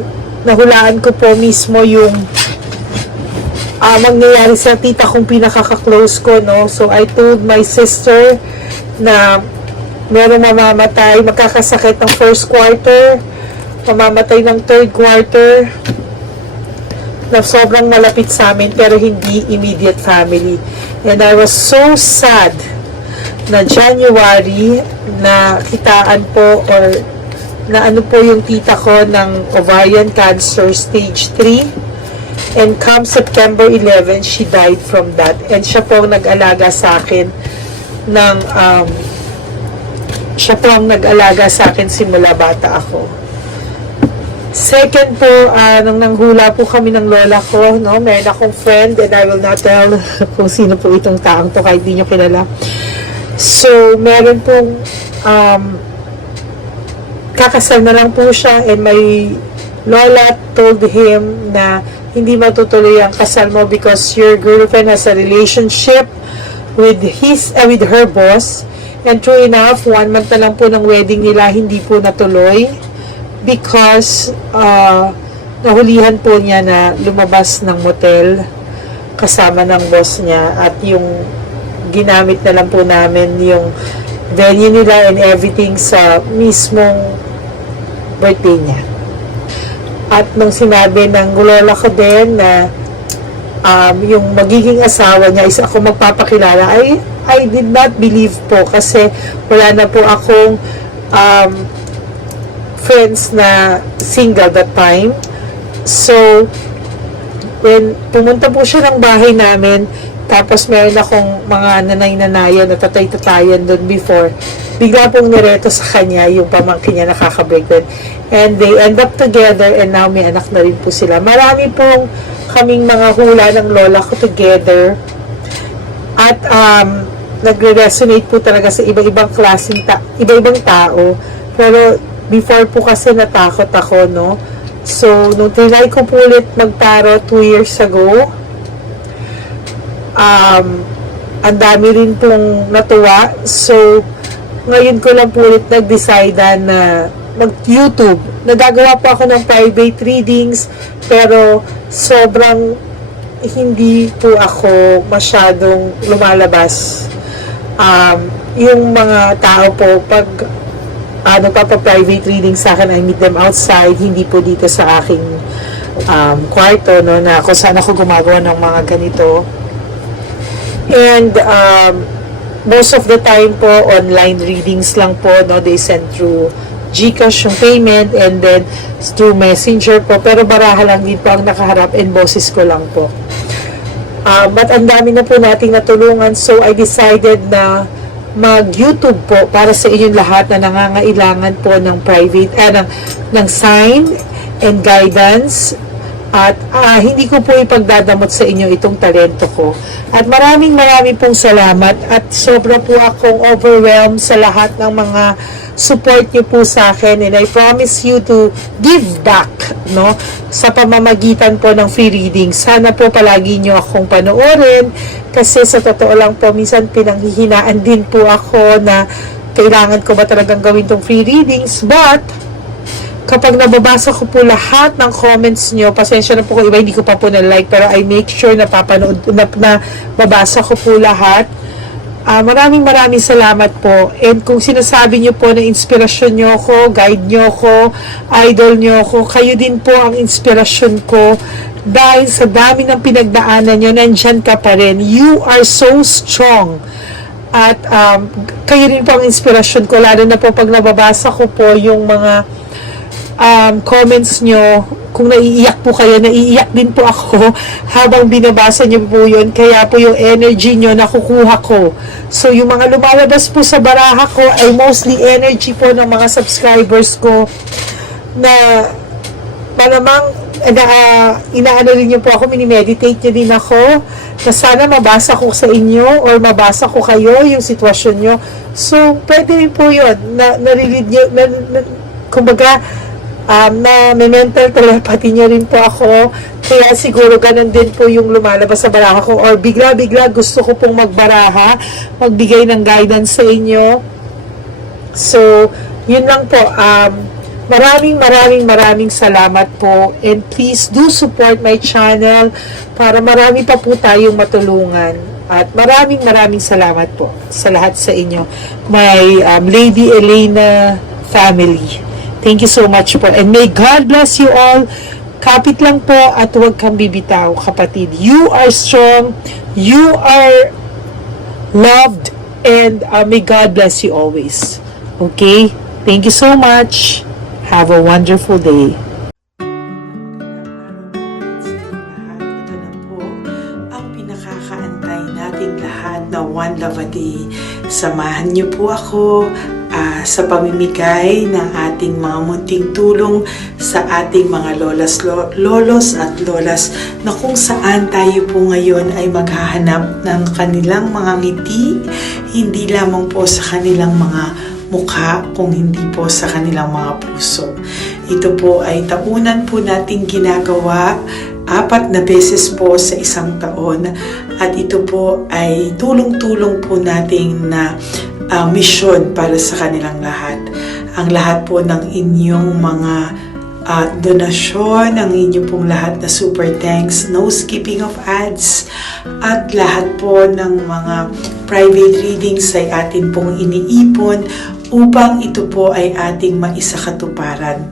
nahulaan ko po mismo yung mangyayari sa tita kong pinakaka-close ko, no? So I told my sister na meron mamamatay, magkakasakit ng first quarter, mamamatay ng third quarter. na sobrang malapit sa amin pero hindi immediate family. And I was so sad na January na kitaan po or na ano po yung tita ko ng ovarian cancer stage 3, and come September 11 she died from that, and siya po ang nag-alaga sa akin ng siya po ang nag-alaga sa akin simula bata ako. Second po, nung nanghula po kami ng lola ko, no, meron akong friend, and I will not tell kung sino po itong taong to kahit di nyo kilala. So meron pong kakasal na lang po siya, and my lola told him na hindi matutuloy ang kasal mo because your girlfriend has a relationship with with her boss. And true enough, 1 month na lang po ng wedding nila, hindi po natuloy because nahulihan po niya na lumabas ng motel kasama ng boss niya, at yung ginamit na lang po namin yung venue nila and everything sa mismong birthday niya. At nung sinabi ng lola ko din na yung magiging asawa niya is ako magpapakilala, I did not believe po kasi wala na po akong friends na single that time. So when pumunta po siya ng bahay namin, tapos meron akong mga nanay-nanayan na tatay-tatayan doon before, bigla pong nireto sa kanya yung pamangkin niya nakaka-break. And they end up together, and now may anak na rin po sila. Marami pong kaming mga hula ng lola ko together. At nagre-resonate po talaga sa iba-ibang klaseng iba-ibang tao. Pero before po kasi natakot ako, no? So, nung trinay ko po ulit magtaro 2 years ago, ang dami rin pong natuwa. So, ngayon ko lang po ulit nag-decide na mag-YouTube. Nagagawa po ako ng private readings, pero sobrang hindi po ako masyadong lumalabas. Yung mga tao po, pag nagpapa-private reading sa akin, I meet them outside, hindi po dito sa aking kwarto, no, na kung saan ako gumagawa ng mga ganito. And most of the time po, online readings lang po, no, they send through GCash yung payment, and then through Messenger po, pero baraha lang din po ang nakaharap, and boses ko lang po. But ang dami na po nating natulungan, so I decided na mag-YouTube po para sa inyong lahat na nangangailangan po ng private, ng sign and guidance. At hindi ko po ipagdadamot sa inyo itong talento ko. At maraming pong salamat, at sobra po akong overwhelmed sa lahat ng mga support niyo po sa akin, and I promise you to give back, no, sa pamamagitan po ng free reading. Sana po palagi niyo akong panoorin, kasi sa totoo lang po, minsan pinanghihinaan din po ako na kailangan ko ba talagang gawin tong free readings, but kapag nababasa ko po lahat ng comments nyo, pasensya na po kung iba hindi ko pa po na-like, pero I make sure na papanood, na babasa ko po lahat. Maraming salamat po. And kung sinasabi nyo po na inspirasyon nyo ko, guide nyo ko, idol nyo ko, kayo din po ang inspirasyon ko. Dahil sa dami ng pinagdaanan nyo, nandyan ka pa rin. You are so strong. At kayo rin po ang inspirasyon ko, lalo na po pag nababasa ko po yung mga comments nyo. Kung naiiyak po kayo, naiiyak din po ako habang binabasa nyo po yun. Kaya po yung energy nyo nakukuha ko. So yung mga lumalabas po sa baraha ko ay mostly energy po ng mga subscribers ko na malamang inaano rin nyo po ako, minimeditate nyo din ako na sana mabasa ko sa inyo or mabasa ko kayo yung sitwasyon nyo. So pwede rin po yun na narinig nyo, kumbaga na may mental telepathy niya rin po ako, kaya siguro ganun din po yung lumalabas sa baraha ko, or bigla gusto ko pong magbaraha, magbigay ng guidance sa inyo. So yun lang po. Maraming salamat po, and please do support my channel para marami pa po tayong matulungan. At maraming salamat po sa lahat sa inyo, my Lady Elena family. Thank you so much po. And may God bless you all. Kapit lang po at huwag kang bibitaw, kapatid. You are strong, you are loved, and may God bless you always. Okay? Thank you so much. Have a wonderful day. Ito na po ang pinakakaantay nating lahat na One Love a Day. Samahan niyo po ako sa pamimigay ng ating mga munting tulong sa ating mga lolos at lolas na kung saan tayo po ngayon ay maghahanap ng kanilang mga ngiti, hindi lamang po sa kanilang mga mukha, kung hindi po sa kanilang mga puso. Ito po ay taunan po nating ginagawa 4 na beses po sa isang taon, at ito po ay tulong-tulong po nating na misyon para sa kanilang lahat. Ang lahat po ng inyong mga donasyon, ang inyong pong lahat na super thanks, no skipping of ads, at lahat po ng mga private readings ay atin pong iniipon upang ito po ay ating maisakatuparan.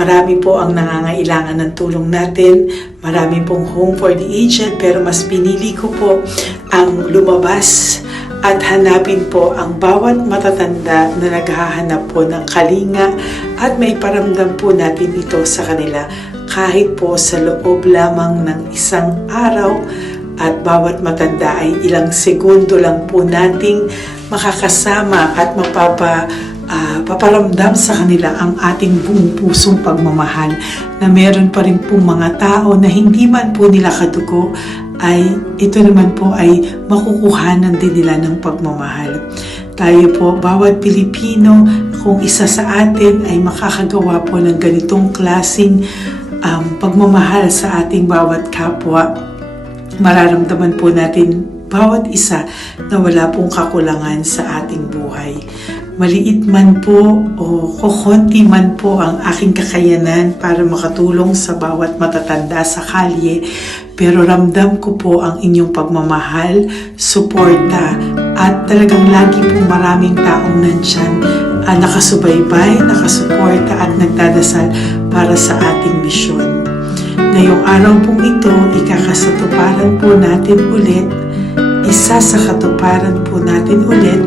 Marami po ang nangangailangan ng tulong natin. Marami pong home for the aged, pero mas pinili ko po ang lumabas at hanapin po ang bawat matatanda na naghahanap po ng kalinga at may paramdam po natin ito sa kanila kahit po sa loob lamang ng isang araw, at bawat matanda ay ilang segundo lang po nating makakasama at paparamdam sa kanila ang ating buong pusong pagmamahal, na meron pa rin po mga tao na hindi man po nila kadugo, ay ito naman po ay makukuhanan din nila ng pagmamahal. Tayo po, bawat Pilipino, kung isa sa atin ay makakagawa po ng ganitong klaseng pagmamahal sa ating bawat kapwa, mararamdaman po natin bawat isa na wala pong kakulangan sa ating buhay. Maliit man po o kokonti man po ang aking kakayanan para makatulong sa bawat matatanda sa kalye, pero ramdam ko po ang inyong pagmamahal, suporta, at talagang lagi po maraming taong nandyan, nakasubaybay, nakasuporta at nagdadasal para sa ating misyon. Ngayong araw pong ito, ikakasatuparan po natin ulit, isasakatuparan po natin ulit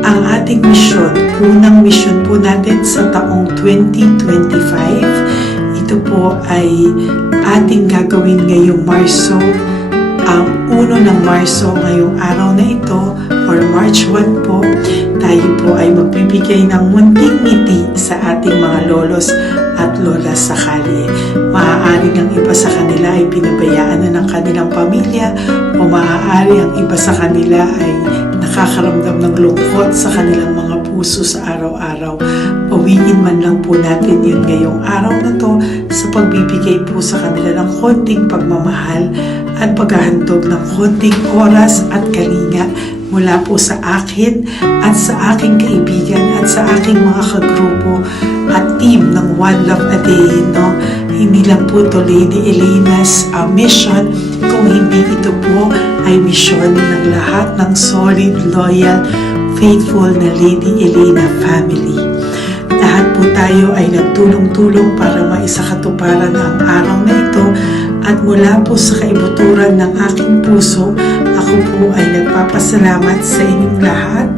ang ating misyon. Unang misyon po natin sa taong 2025. Ito po ay ating gagawin ngayong Marso, ang 1 ng Marso, ngayong araw na ito, or March 1 po. Tayo po ay magbibigay ng munting ngiti sa ating mga lolos at lolas sa kalye. Maaari ang iba sa kanila ay pinabayaan na ng kanilang pamilya, o maaari ang iba sa kanila ay nakakaramdam ng lungkot sa kanilang mga puso sa araw-araw. Pawiin man lang po natin yun ngayong araw na to sa pagbibigay po sa kanila ng konting pagmamahal at paghahandog ng konting oras at kalinga mula po sa akin at sa aking kaibigan at sa aking mga kagrupo at team ng One Love a Day. No? Hindi lang po to Lady Elena's mission, kung hindi ito po ay mission ng lahat ng solid, loyal, faithful na Lady Elena family. Lahat po tayo ay nagtulong-tulong para maisakatuparan ang araw na ito, at mula po sa kaibuturan ng aking puso, ako po ay nagpapasalamat sa inyong lahat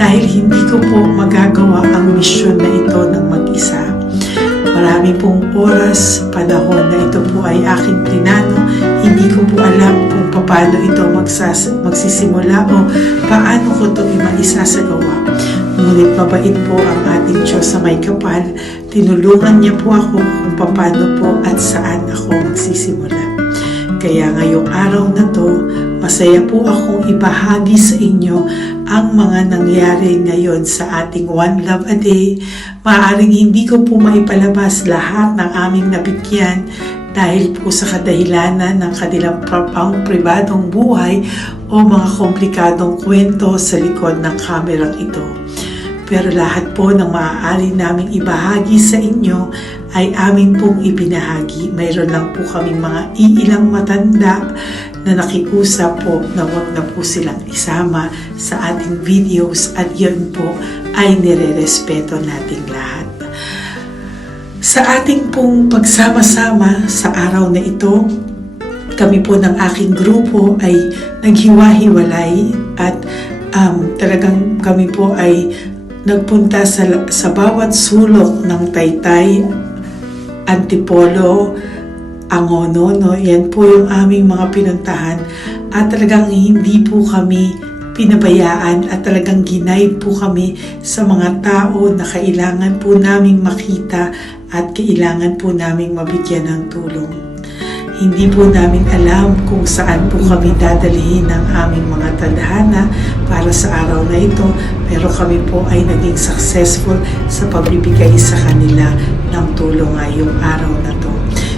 dahil hindi ko po magagawa ang misyon na ito ng mag-isa. Marami pong oras, panahon na ito po ay aking plinano. Hindi ko po alam kung paano ito magsisimula o paano ko ito maisasagawa. Ngunit mabait po ang ating Diyos sa may kapal. Tinulungan niya po ako kung paano po at saan ako magsisimula. Kaya ngayong araw na to, masaya po akong ibahagi sa inyo ang mga nangyari ngayon sa ating One Love a Day. Maaaring hindi ko po maipalabas lahat ng aming nabigyan dahil po sa kadahilanan ng kanilang pribadong buhay o mga komplikadong kwento sa likod ng kamerang ito. Pero lahat po ng maaari naming ibahagi sa inyo ay amin pong ibinahagi. Mayroon lang po kaming mga iilang matanda na nakiusap po na wag na po silang isama sa ating videos, at yun po ay nire-respeto nating lahat. Sa ating pong pagsama-sama sa araw na ito, kami po ng aking grupo ay naghiwa-hiwalay at talagang kami po ay nagpunta sa bawat sulok ng Taytay, Antipolo, Angono, no? Yan po yung aming mga pinuntahan at talagang hindi po kami pinabayaan at talagang ginaid po kami sa mga tao na kailangan po naming makita at kailangan po naming mabigyan ng tulong. Hindi po namin alam kung saan po kami dadalhin ng aming mga tadhana para sa araw na ito, pero kami po ay naging successful sa pagbibigay sa kanila ng tulong ngayong araw na to.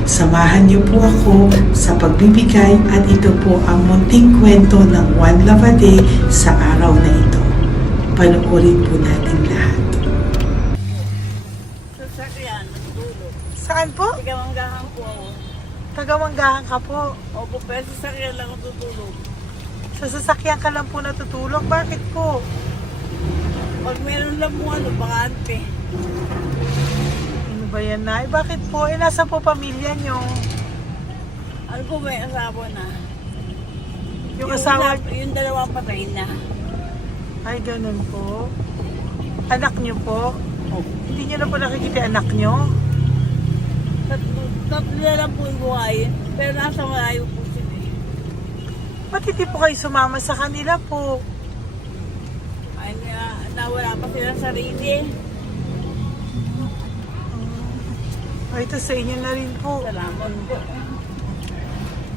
Samahan niyo po ako sa pagbibigay at ito po ang munting kwento ng One Love a Day sa araw na ito. Panoorin po natin lahat. Sasakyan, natutulog. Saan po? Tigamanggahan po ako. Tagamanggahan ka po. Opo, pero sasakyan lang ako tutulog. Sa sasakyan ka lang po natutulog? Bakit po? Pag meron lang mo bakante. Ano ba yan, Nay? Bakit po? Nasa po pamilya nyo? Ano po, may asawa na. Yung asawa... Yung dalawang patay na. Ay, ganun po. Anak nyo po? Opo. Hindi nyo na po nakikita yung anak nyo? Tatlo na lang po yung buhayin. Pero nasa malayo po sila. Ba't hindi po kayo sumama sa kanila po? Ay, nawala pa sila sa sarili. Ay, ito sa inyo na rin po. Salamat po.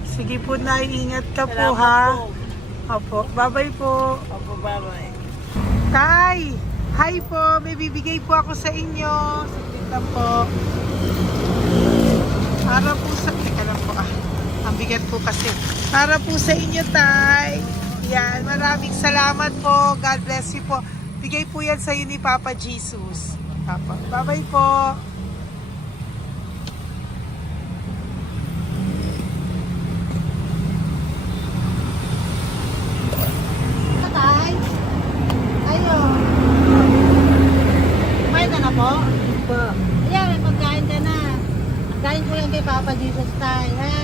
Sige po, Nay. Ingat ka po, Salamat ha? po. Opo. Bye-bye po. Opo, bye-bye. Tay! Hi po! May bibigay po ako sa inyo. Saglit lang po. Para po sa... Teka lang po Ang bigat po kasi. Para po sa inyo, Tay. Yan. Maraming salamat po. God bless you po. Bigay po yan sa iyo ni Papa Jesus. Papa. Bye-bye po. Tatay? Ayo. Kumain ka na po? Ayan, may pagkain ka na. Kain ko yan kay Papa Jesus tayo, ha?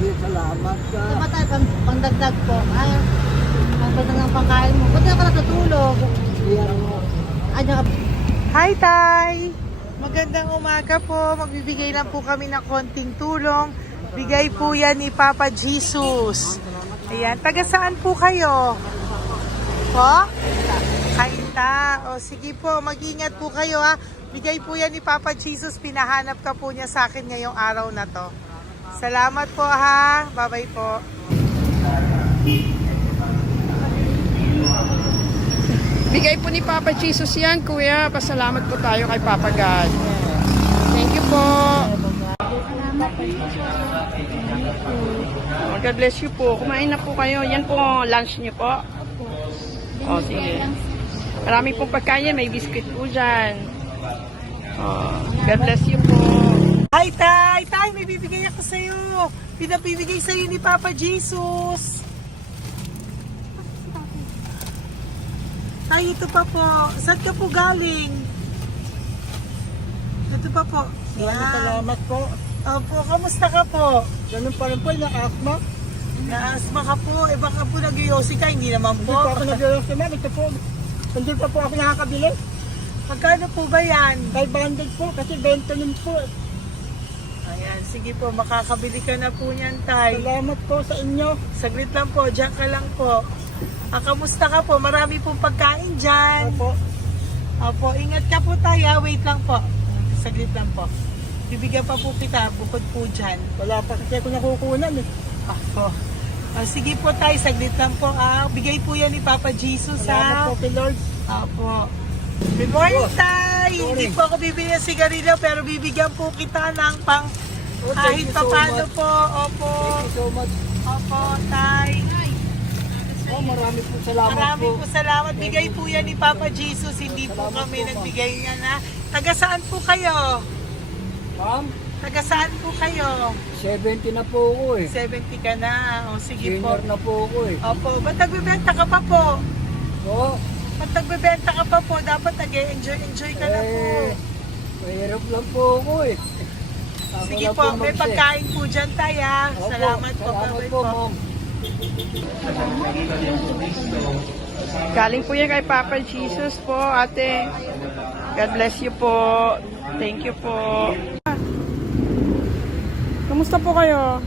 Salamat ka. Tamatay, pangdagdag po, ha? Ang pagdag ng pagkain mo. Ba't ka natutulog? Ano ka? Hi, Tay! Magandang umaga po. Magbibigay lang po kami ng konting tulong. Bigay po yan ni Papa Jesus. Ayan. Taga saan po kayo? Po? Kainta. O sige po, mag-ingat po kayo ha. Bigay po yan ni Papa Jesus. Pinahanap ka po niya sa akin ngayong araw na to. Salamat po ha. Bye-bye po. Bigay po ni Papa Jesus yan, Kuya. Pasalamat po tayo kay Papa God. Thank you po. Oh, God bless you po. Kumain na po kayo. Yan po lunch niyo po. Oh, sige. Marami pong pagkain. May biscuit po dyan. Oh, God bless you po. Hi, Tay! Tay, may bibigay ako sa'yo. Pinabibigay sa'yo ni Papa Jesus. Tay, ito pa po. Saan ka po galing? Ito pa po. Maraming salamat po. Opo, kamusta ka po? Ganun pa rin po, na-asma. Na-asma ka po. Eh baka po nag-iossi ka. Hindi naman Hindi po. po ako nag-ios naman. Ito po, hindi pa po ako nakakabili. Magkano po ba yan? 500 po, kasi 20 nun po. Ayan, sige po. Makakabili ka na po niyan, Tay. Salamat po sa inyo. Saglit lang po. Diyan ka lang po. Kamusta ka po? Marami pong pagkain dyan. Opo. Opo, ingat ka po tayo. Wait lang po. Saglit lang po. Bibigyan pa po kita. Bukod po dyan. Wala pa kasi ako nakukunan eh. Opo. Sige po tayo. Saglit lang po. Bigay po yan ni Papa Jesus. Salamat po kay Lord. Opo. Good morning, Tay! Hindi po ako bibili ng sigarilyo pero bibigyan po kita ng pang kahit thank you pa so paano much. po. Opo. Thank you so much. Opo, Tay. Oh, marami po salamat Maraming po. po salamat. Bigay po yan ni Papa Jesus. Hindi po Salamat kami po, ma'am. nagbigay niya na. Taga saan po kayo? Ma'am, Taga saan po kayo? 70 na po ako eh. 70 ka na. O sige po. Senior na po ako eh. Opo. Ba't nagbibenta ka pa po? Oo. Ba't nagbibenta ka pa po? Dapat nag-enjoy ka na po. Eh, Mahirap lang po ako eh. Ako Sige lang po, may mag-share. pagkain po dyan tayo. Ha? Opo, Salamat po. salamat Bye-bye po, po. ma'am. Galing po yan kay Papa Jesus po, ate. God bless you po. Thank you po. Kamusta po kayo?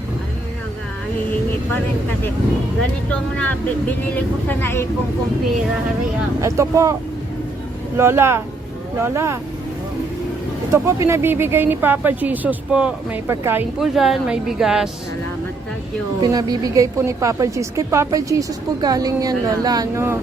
Hihingi pa rin kasi ganito mo na binili ko sa naipong kong pira. Ito po, Lola. Lola. Ito po, pinabibigay ni Papa Jesus po. May pagkain po dyan, may bigas. Salamat sa Diyos. Pinabibigay po ni Papa Jesus. Kay Papa Jesus po galing yan, Lola, no?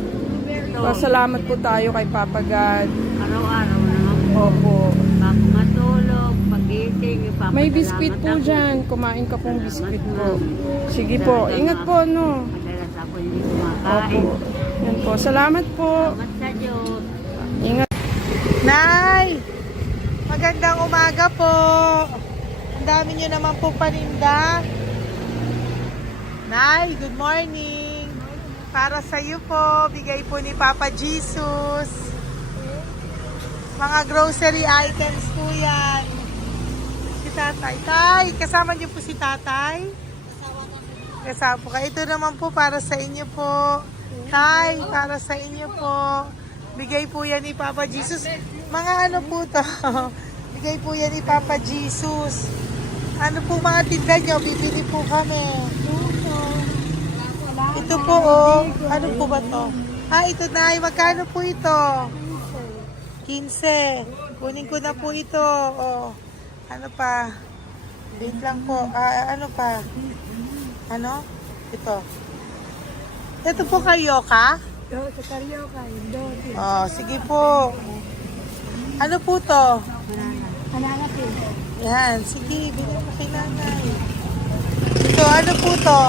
Salamat po tayo kay Papa God. Araw-araw naman po. Opo. Bago matulog, pagising, ipapasalamat May biskwit po ako. dyan. Kumain ka pong biskwit po. Sige po. Ingat po, no? Madalas ako hindi kumakain. Opo. Yan po. Salamat po. Salamat sa Diyos. Ingat. Nay! Magandang umaga po. Ang dami nyo naman po paninda. Nay, good morning. Para sa iyo po, bigay po ni Papa Jesus. Mga grocery items po yan. Si Tatay. Tay, kasama niyo po si Tatay? Kasama po kayo. Ito naman po para sa inyo po. Tay, para sa inyo po. Bigay po yan ni Papa Jesus. Mga ano po to? Bigay po yan ni Papa Jesus. Ano po mga tinda nyo? Bibili po kami. Ito po oh. Ano po ba to? Ito na. Magkano po ito? 15. Kunin ko na po ito. Oh. Ano pa? Wait lang po. Ano pa? Ano? Ito. Ito po kayo ka? Sa Carioca, yung Oh, sige po. Ano po to? Hananapin. Yan, sige, bigyan mo kay nanay. Ito, ano po to?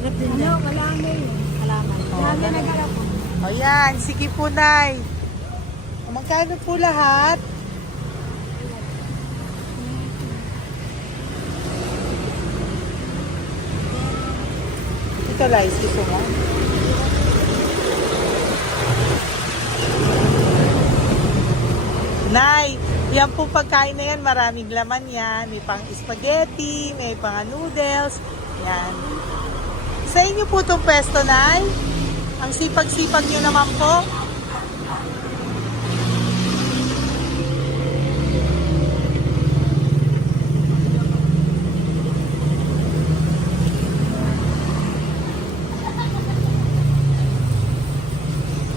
Ano, kalaman. Kalaman. Kalaman na gala po. O yan, sige po, nay. Magkano po lahat? Ito, Lice, gusto mo? Nay, yan po pagkain na yan, maraming laman yan. May pang spaghetti, may pang noodles. Yan. Sa inyo po itong pesto, Nay? Ang sipag-sipag nyo naman po.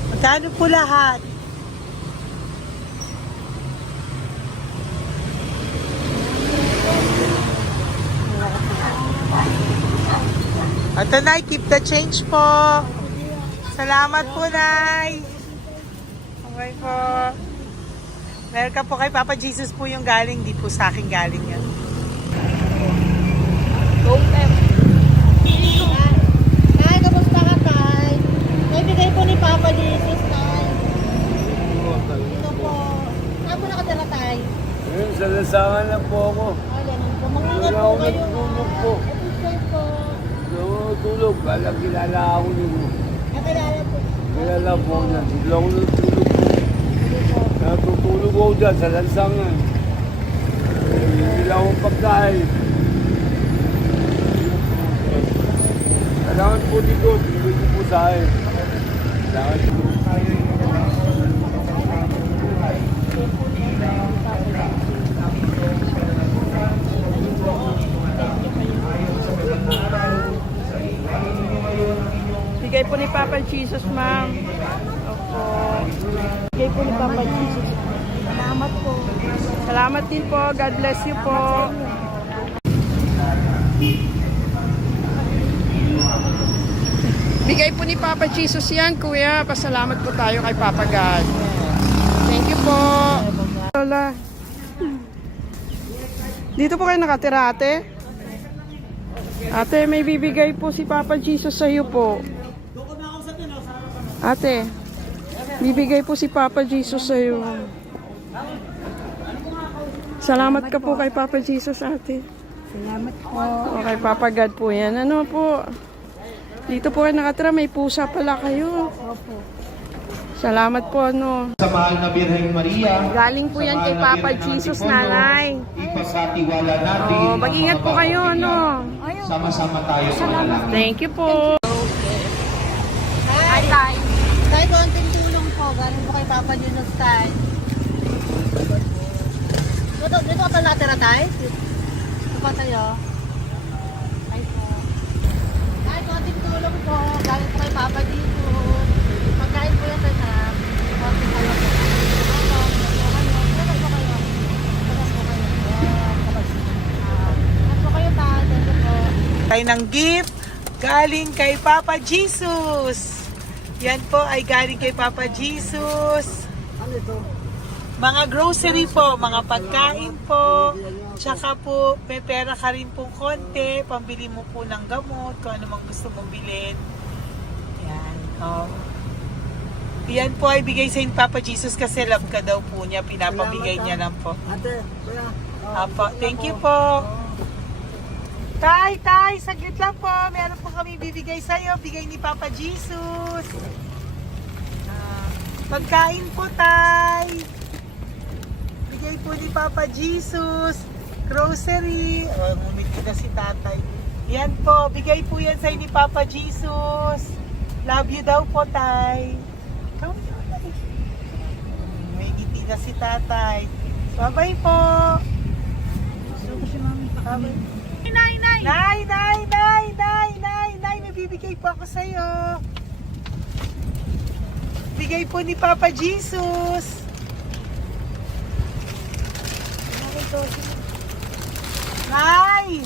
Magkano po lahat? Ito, Nay, keep the change po. Salamat po, Nay. Okay po. Welcome po kay Papa Jesus po yung galing. Di po sa akin galing yan. Tay, kamusta ka, Tay? May bigay po ni Papa Jesus, Tay. Ito po. Saan po nakatira, Tay? Ngayon, sa lasangan na po ako. Ay, ganun po. Mag-ingat Wala po ako kayo. natulog po. Ito po. Natulog. Kala kilala ako nyo. Nakilala po. Kilala po na. Bigla ako natulog po. Natutulog ako dyan sa lansangan. Bigla akong pagkain. Kailangan po dito. Bigay ko po sa akin. Kailangan po. Bigay po ni Papa Jesus, ma'am. Opo. Bigay po ni Papa Jesus. Salamat po. Salamat din po. God bless you po. Bigay po ni Papa Jesus yan, kuya. Pasalamat po tayo kay Papa God. Thank you po. Lola. Dito po kayo nakatira, ate? Ate, may bibigay po si Papa Jesus sa iyo po. Ate, bibigay po si Papa Jesus sa iyo. Salamat ka po kay Papa Jesus, ate. Salamat po. O kay Papa God po yan. Ano po? Dito po kayo nakatira, may pusa pala kayo. Opo. Salamat po, no. Sa mahal na Birheng Maria. Galing po sa yan mahal kay na Papa Birhen ng Jesus, Antipolo, nanay. Ipagkatiwala natin. Oh, ang mag-ingat mga po kayo, bagong no. bigyan. Sama-sama tayo manalangin. Thank you po. Hi, Tay. Tay, konting tulong po. Galing po kay Papa Dinos, Tay. Dito ka pa natira, Tay? Dito pa tayo. Ay po. Tay, konting tulong po. Galing po kay Papa Dinos. Pagkain po yan, Tay, ha? Konting tulong po. Tayo ng gift galing kay Papa Jesus. Yan po ay galing kay Papa Jesus. Mga grocery po, mga pagkain po. Tsaka po, may pera ka rin pong konti. Pambili mo po ng gamot, kung ano mang gusto mong bilhin. Yan. Yan po ay bigay sa Papa Jesus kasi love ka daw po niya. Pinapabigay niya lang po. Ate, kuya. Apo, thank you po. Tay, saglit lang po. Meron po kami bibigay sa'yo. Bigay ni Papa Jesus. Pagkain po, Tay. Bigay po ni Papa Jesus. Grocery. Ngumiti na si Tatay. Yan po. Bigay po yan sa'yo ni Papa Jesus. Love you daw po, Tay. May ngiti na si Tatay. Bye-bye po. Bye-bye. Nay, may bibigay po ako sa'yo. Bigay po ni Papa Jesus. Nay!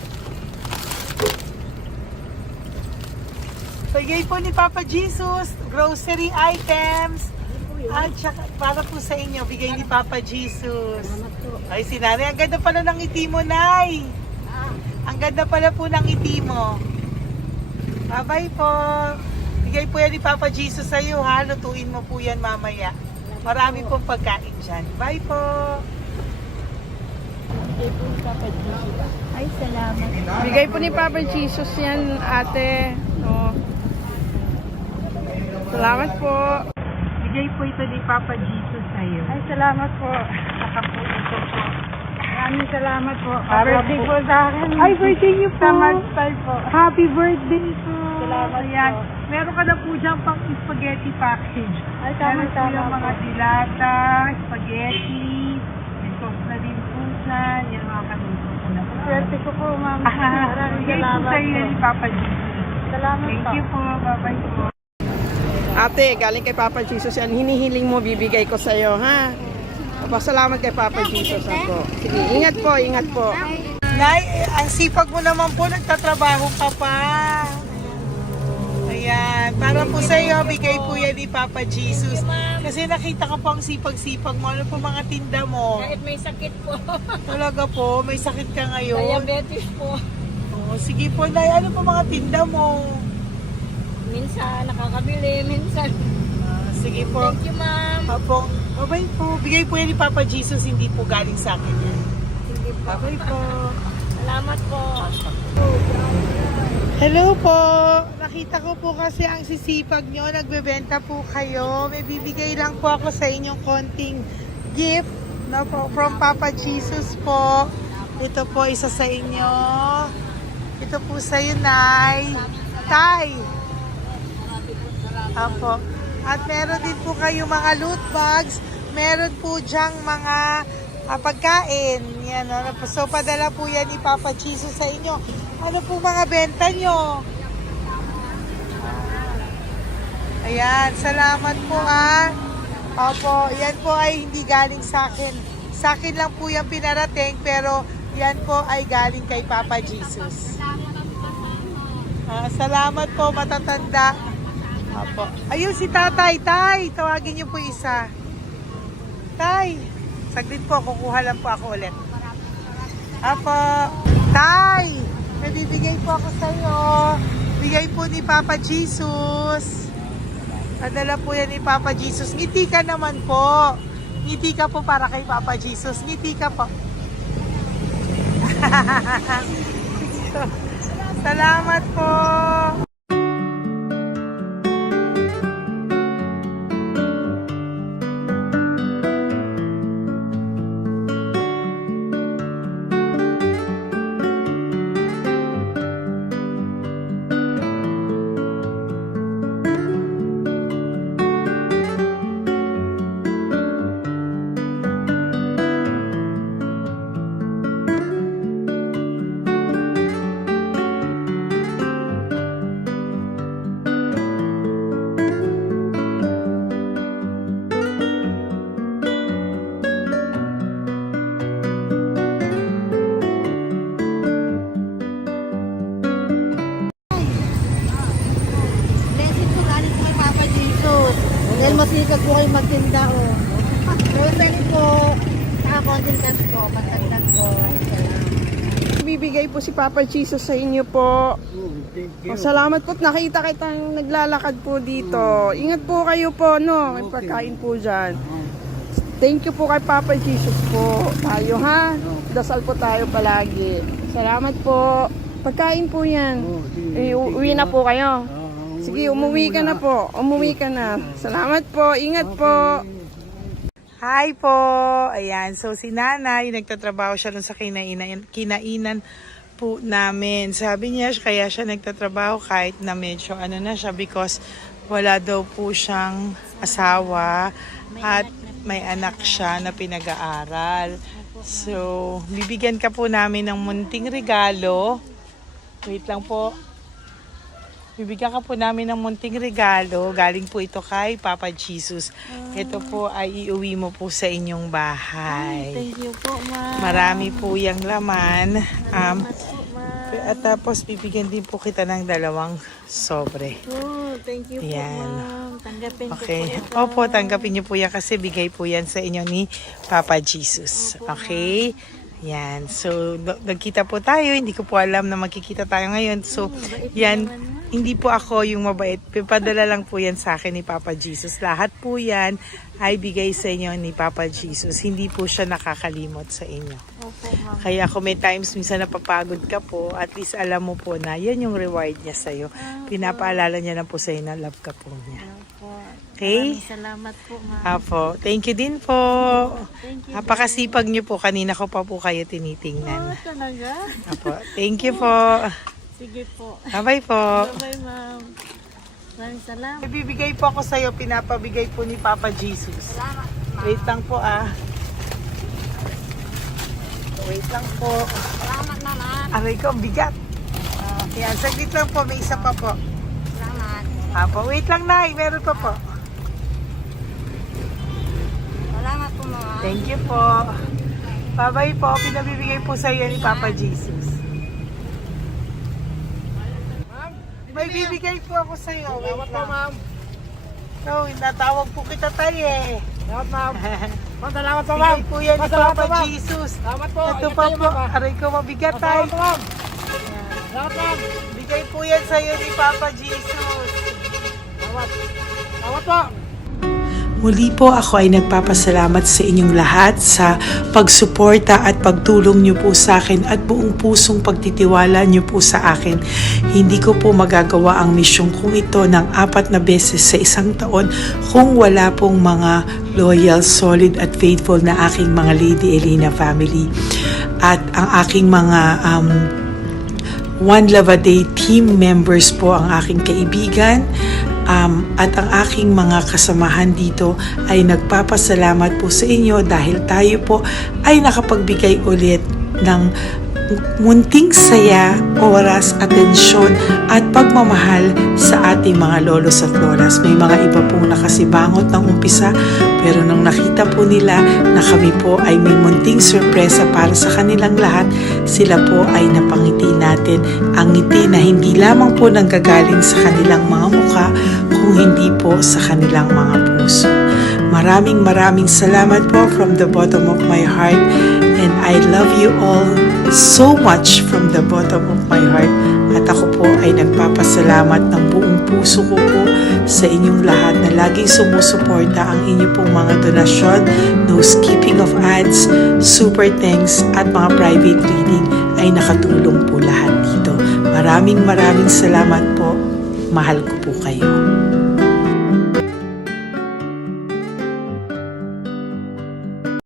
Bigay po ni Papa Jesus, grocery items. At saka, para po sa inyo, bigay ni Papa Jesus. Ay, si Nanay, ang ganda pala ng ngiti mo, Nay. Ang ganda pala po ng ngiti mo. Bye-bye po. Bigay po yan ni Papa Jesus sa iyo, ha? Lutuin mo po yan mamaya. Marami pong pagkain dyan. Bye po. Ay, salamat. Bigay po ni Papa Jesus yan, ate. No. Salamat po. Bigay po ito ni Papa Jesus sa iyo. Ay, salamat po. Saka po ito po. Maraming salamat po. Para Birthday po- po sa akin. Ay, birthday niyo po. Sa Magstyle po. Happy birthday po. Salamat Ayan. po. Meron ka na po dyan pang spaghetti package. Ay, Meron po tama-tama yung mga po. dilata, spaghetti, may sauce na din po dyan. Yan mga kaluto po na po. Swerte ko po, ma'am. Maraming Bigay po salamat sa iyo po. ni Papa Jesus. Salamat Thank po. you po. Bye-bye po. Ate, galing kay Papa Jesus yan. Hinihiling mo, bibigay ko sa'yo, ha? Pasalamat kay Papa Jesus ako. Sige, ingat po, ingat po. Nay, ang sipag mo naman po, nagtatrabaho ka pa. Ayan, para po sa iyo, bigay po yan ni Papa Jesus. Kasi nakita ko po ang sipag-sipag mo. Ano po mga tinda mo? Kahit may sakit po. Talaga po, may sakit ka ngayon. Diabetes po. Oh, sige po, Nay, ano po mga tinda mo? Minsan nakakabili, minsan. Sige po. Thank you, ma'am. Apo, bye po. Bigay po yan ni Papa Jesus, hindi po galing sa akin yan. Sige po. Bye po. Salamat po. Hello po. Nakita ko po kasi ang sisipag nyo. Nagbebenta po kayo. May bibigay lang po ako sa inyong konting gift no, po, from Papa Jesus po. Ito po isa sa inyo. Ito po sa iyo, Nay. Tay. Apo. At meron din po kayo mga loot bags. Meron po dyang mga pagkain. Yan, no? So, padala po yan ni Papa Jesus sa inyo. Ano po mga benta nyo? Ayan, salamat po Opo, yan po ay hindi galing sa akin. Sa akin lang po yung pinarating, pero yan po ay galing kay Papa Jesus. Salamat po, matatanda. Opo. Ayun si Tatay. Tay, tawagin niyo po isa. Tay, saglit po, kukuha lang po ako ulit. Apo. Tay, may bibigay po ako sa iyo. Bigay po ni Papa Jesus. Padala po yan ni Papa Jesus. Ngiti ka naman po. Ngiti ka po para kay Papa Jesus. Ngiti ka po. Salamat po. Sisikag po kayo magtinda o. Grocery po. Saka content cash po. Pagtagtag po. Bibigay po si Papa Jesus sa inyo po. Oh, salamat po. Nakita kitang naglalakad po dito. Ingat po kayo po, no? May pagkain po dyan. Thank you po kay Papa Jesus po. Tayo ha? Dasal po tayo palagi. Salamat po. Pagkain po yan. Uwi na po kayo. Sige, umuwi ka na po. Umuwi ka na. Salamat po. Ingat po. Hi po! Ayan, so si nanay, nagtatrabaho siya dun sa kinainan po namin. Sabi niya, kaya siya nagtatrabaho kahit na medyo ano na siya because wala daw po siyang asawa at may anak siya na pinag-aaral. So, bibigyan ka po namin ng munting regalo. Wait lang po. Bibigyan ka po namin ng munting regalo. Galing po ito kay Papa Jesus. Ito po ay iuwi mo po sa inyong bahay. Thank you po, ma'am. Marami po yung laman. At tapos bibigyan din po kita ng 2 sobre. Oh, thank you po, Yan. ma'am. Tanggapin Okay. ko po. Opo, tanggapin niyo po yan kasi bigay po yan sa inyo ni Papa Jesus. Okay? Yan. So, nagkita po tayo. Hindi ko po alam na magkikita tayo ngayon. So, yan. Hindi po ako yung mabait. Padala lang po yan sa akin ni Papa Jesus. Lahat po yan ay bigay sa inyo ni Papa Jesus. Hindi po siya nakakalimot sa inyo. Opo, ma'am. Kaya kung may times minsan napapagod ka po, at least alam mo po na yan yung reward niya sa'yo. Pinapaalala niya na po sa'yo na love ka po niya. Opo. Okay? Maraming salamat po, ma'am. Apo. Thank you din po. Thank you. Napakasipag niyo po. Kanina ko pa po kayo tinitingnan. Talaga? Apo. Thank you po. Sige po. Bye-bye po. Bye-bye, ma'am. Maraming salamat. Ibibigay po ako sa'yo. Pinapabigay po ni Papa Jesus. Wait lang po ah. Wait lang po. Salamat, mama. Aray ko, bigat. Yan, saglit lang po. May isa pa po. Salamat. Apo, wait lang na. Meron pa po. Salamat po, mama. Thank you po. Bye-bye po. Pinabibigay po sa iyo ni Papa Jesus. May bibigay po ako sa iyo. Wait lang. Ma'am. No, natawag po kita tayo eh. Salamat, ma'am. Ma'am, salamat po, Bigay po yan ni Salamat Papa po, ma'am. Jesus. Salamat po. Ito Ingat pa kayo, po. ma'am. Aray ko mabigat tayo. Salamat po, ma'am. Salamat, ma'am. Bigay po yan sa iyo ni Papa Jesus. Salamat. Salamat po. Muli po ako ay nagpapasalamat sa inyong lahat sa pagsuporta at pagtulong niyo po sa akin at buong pusong pagtitiwala niyo po sa akin. Hindi ko po magagawa ang misyong kong ito ng 4 na beses sa isang taon kung wala pong mga loyal, solid at faithful na aking mga Lady Elena family. At ang aking mga One Love a Day team members po ang aking kaibigan. At ang aking mga kasamahan dito ay nagpapasalamat po sa inyo dahil tayo po ay nakapagbigay ulit ng munting saya, oras, atensyon at pagmamahal sa ating mga lolos at lolas. May mga iba pong nakasibangot ng umpisa pero nung nakita po nila na kami po ay may munting sorpresa para sa kanilang lahat, sila po ay napangiti natin. Ang ngiti na hindi lamang po nanggagaling sa kanilang mga mukha kung hindi po sa kanilang mga puso. Maraming salamat po from the bottom of my heart, and I love you all so much from the bottom of my heart. At ako po ay nagpapasalamat ng buong puso ko po sa inyong lahat na laging sumusuporta. Ang inyo pong mga donasyon, no skipping of ads, super thanks at mga private reading ay nakatulong po lahat dito. Maraming salamat po. Mahal ko po kayo.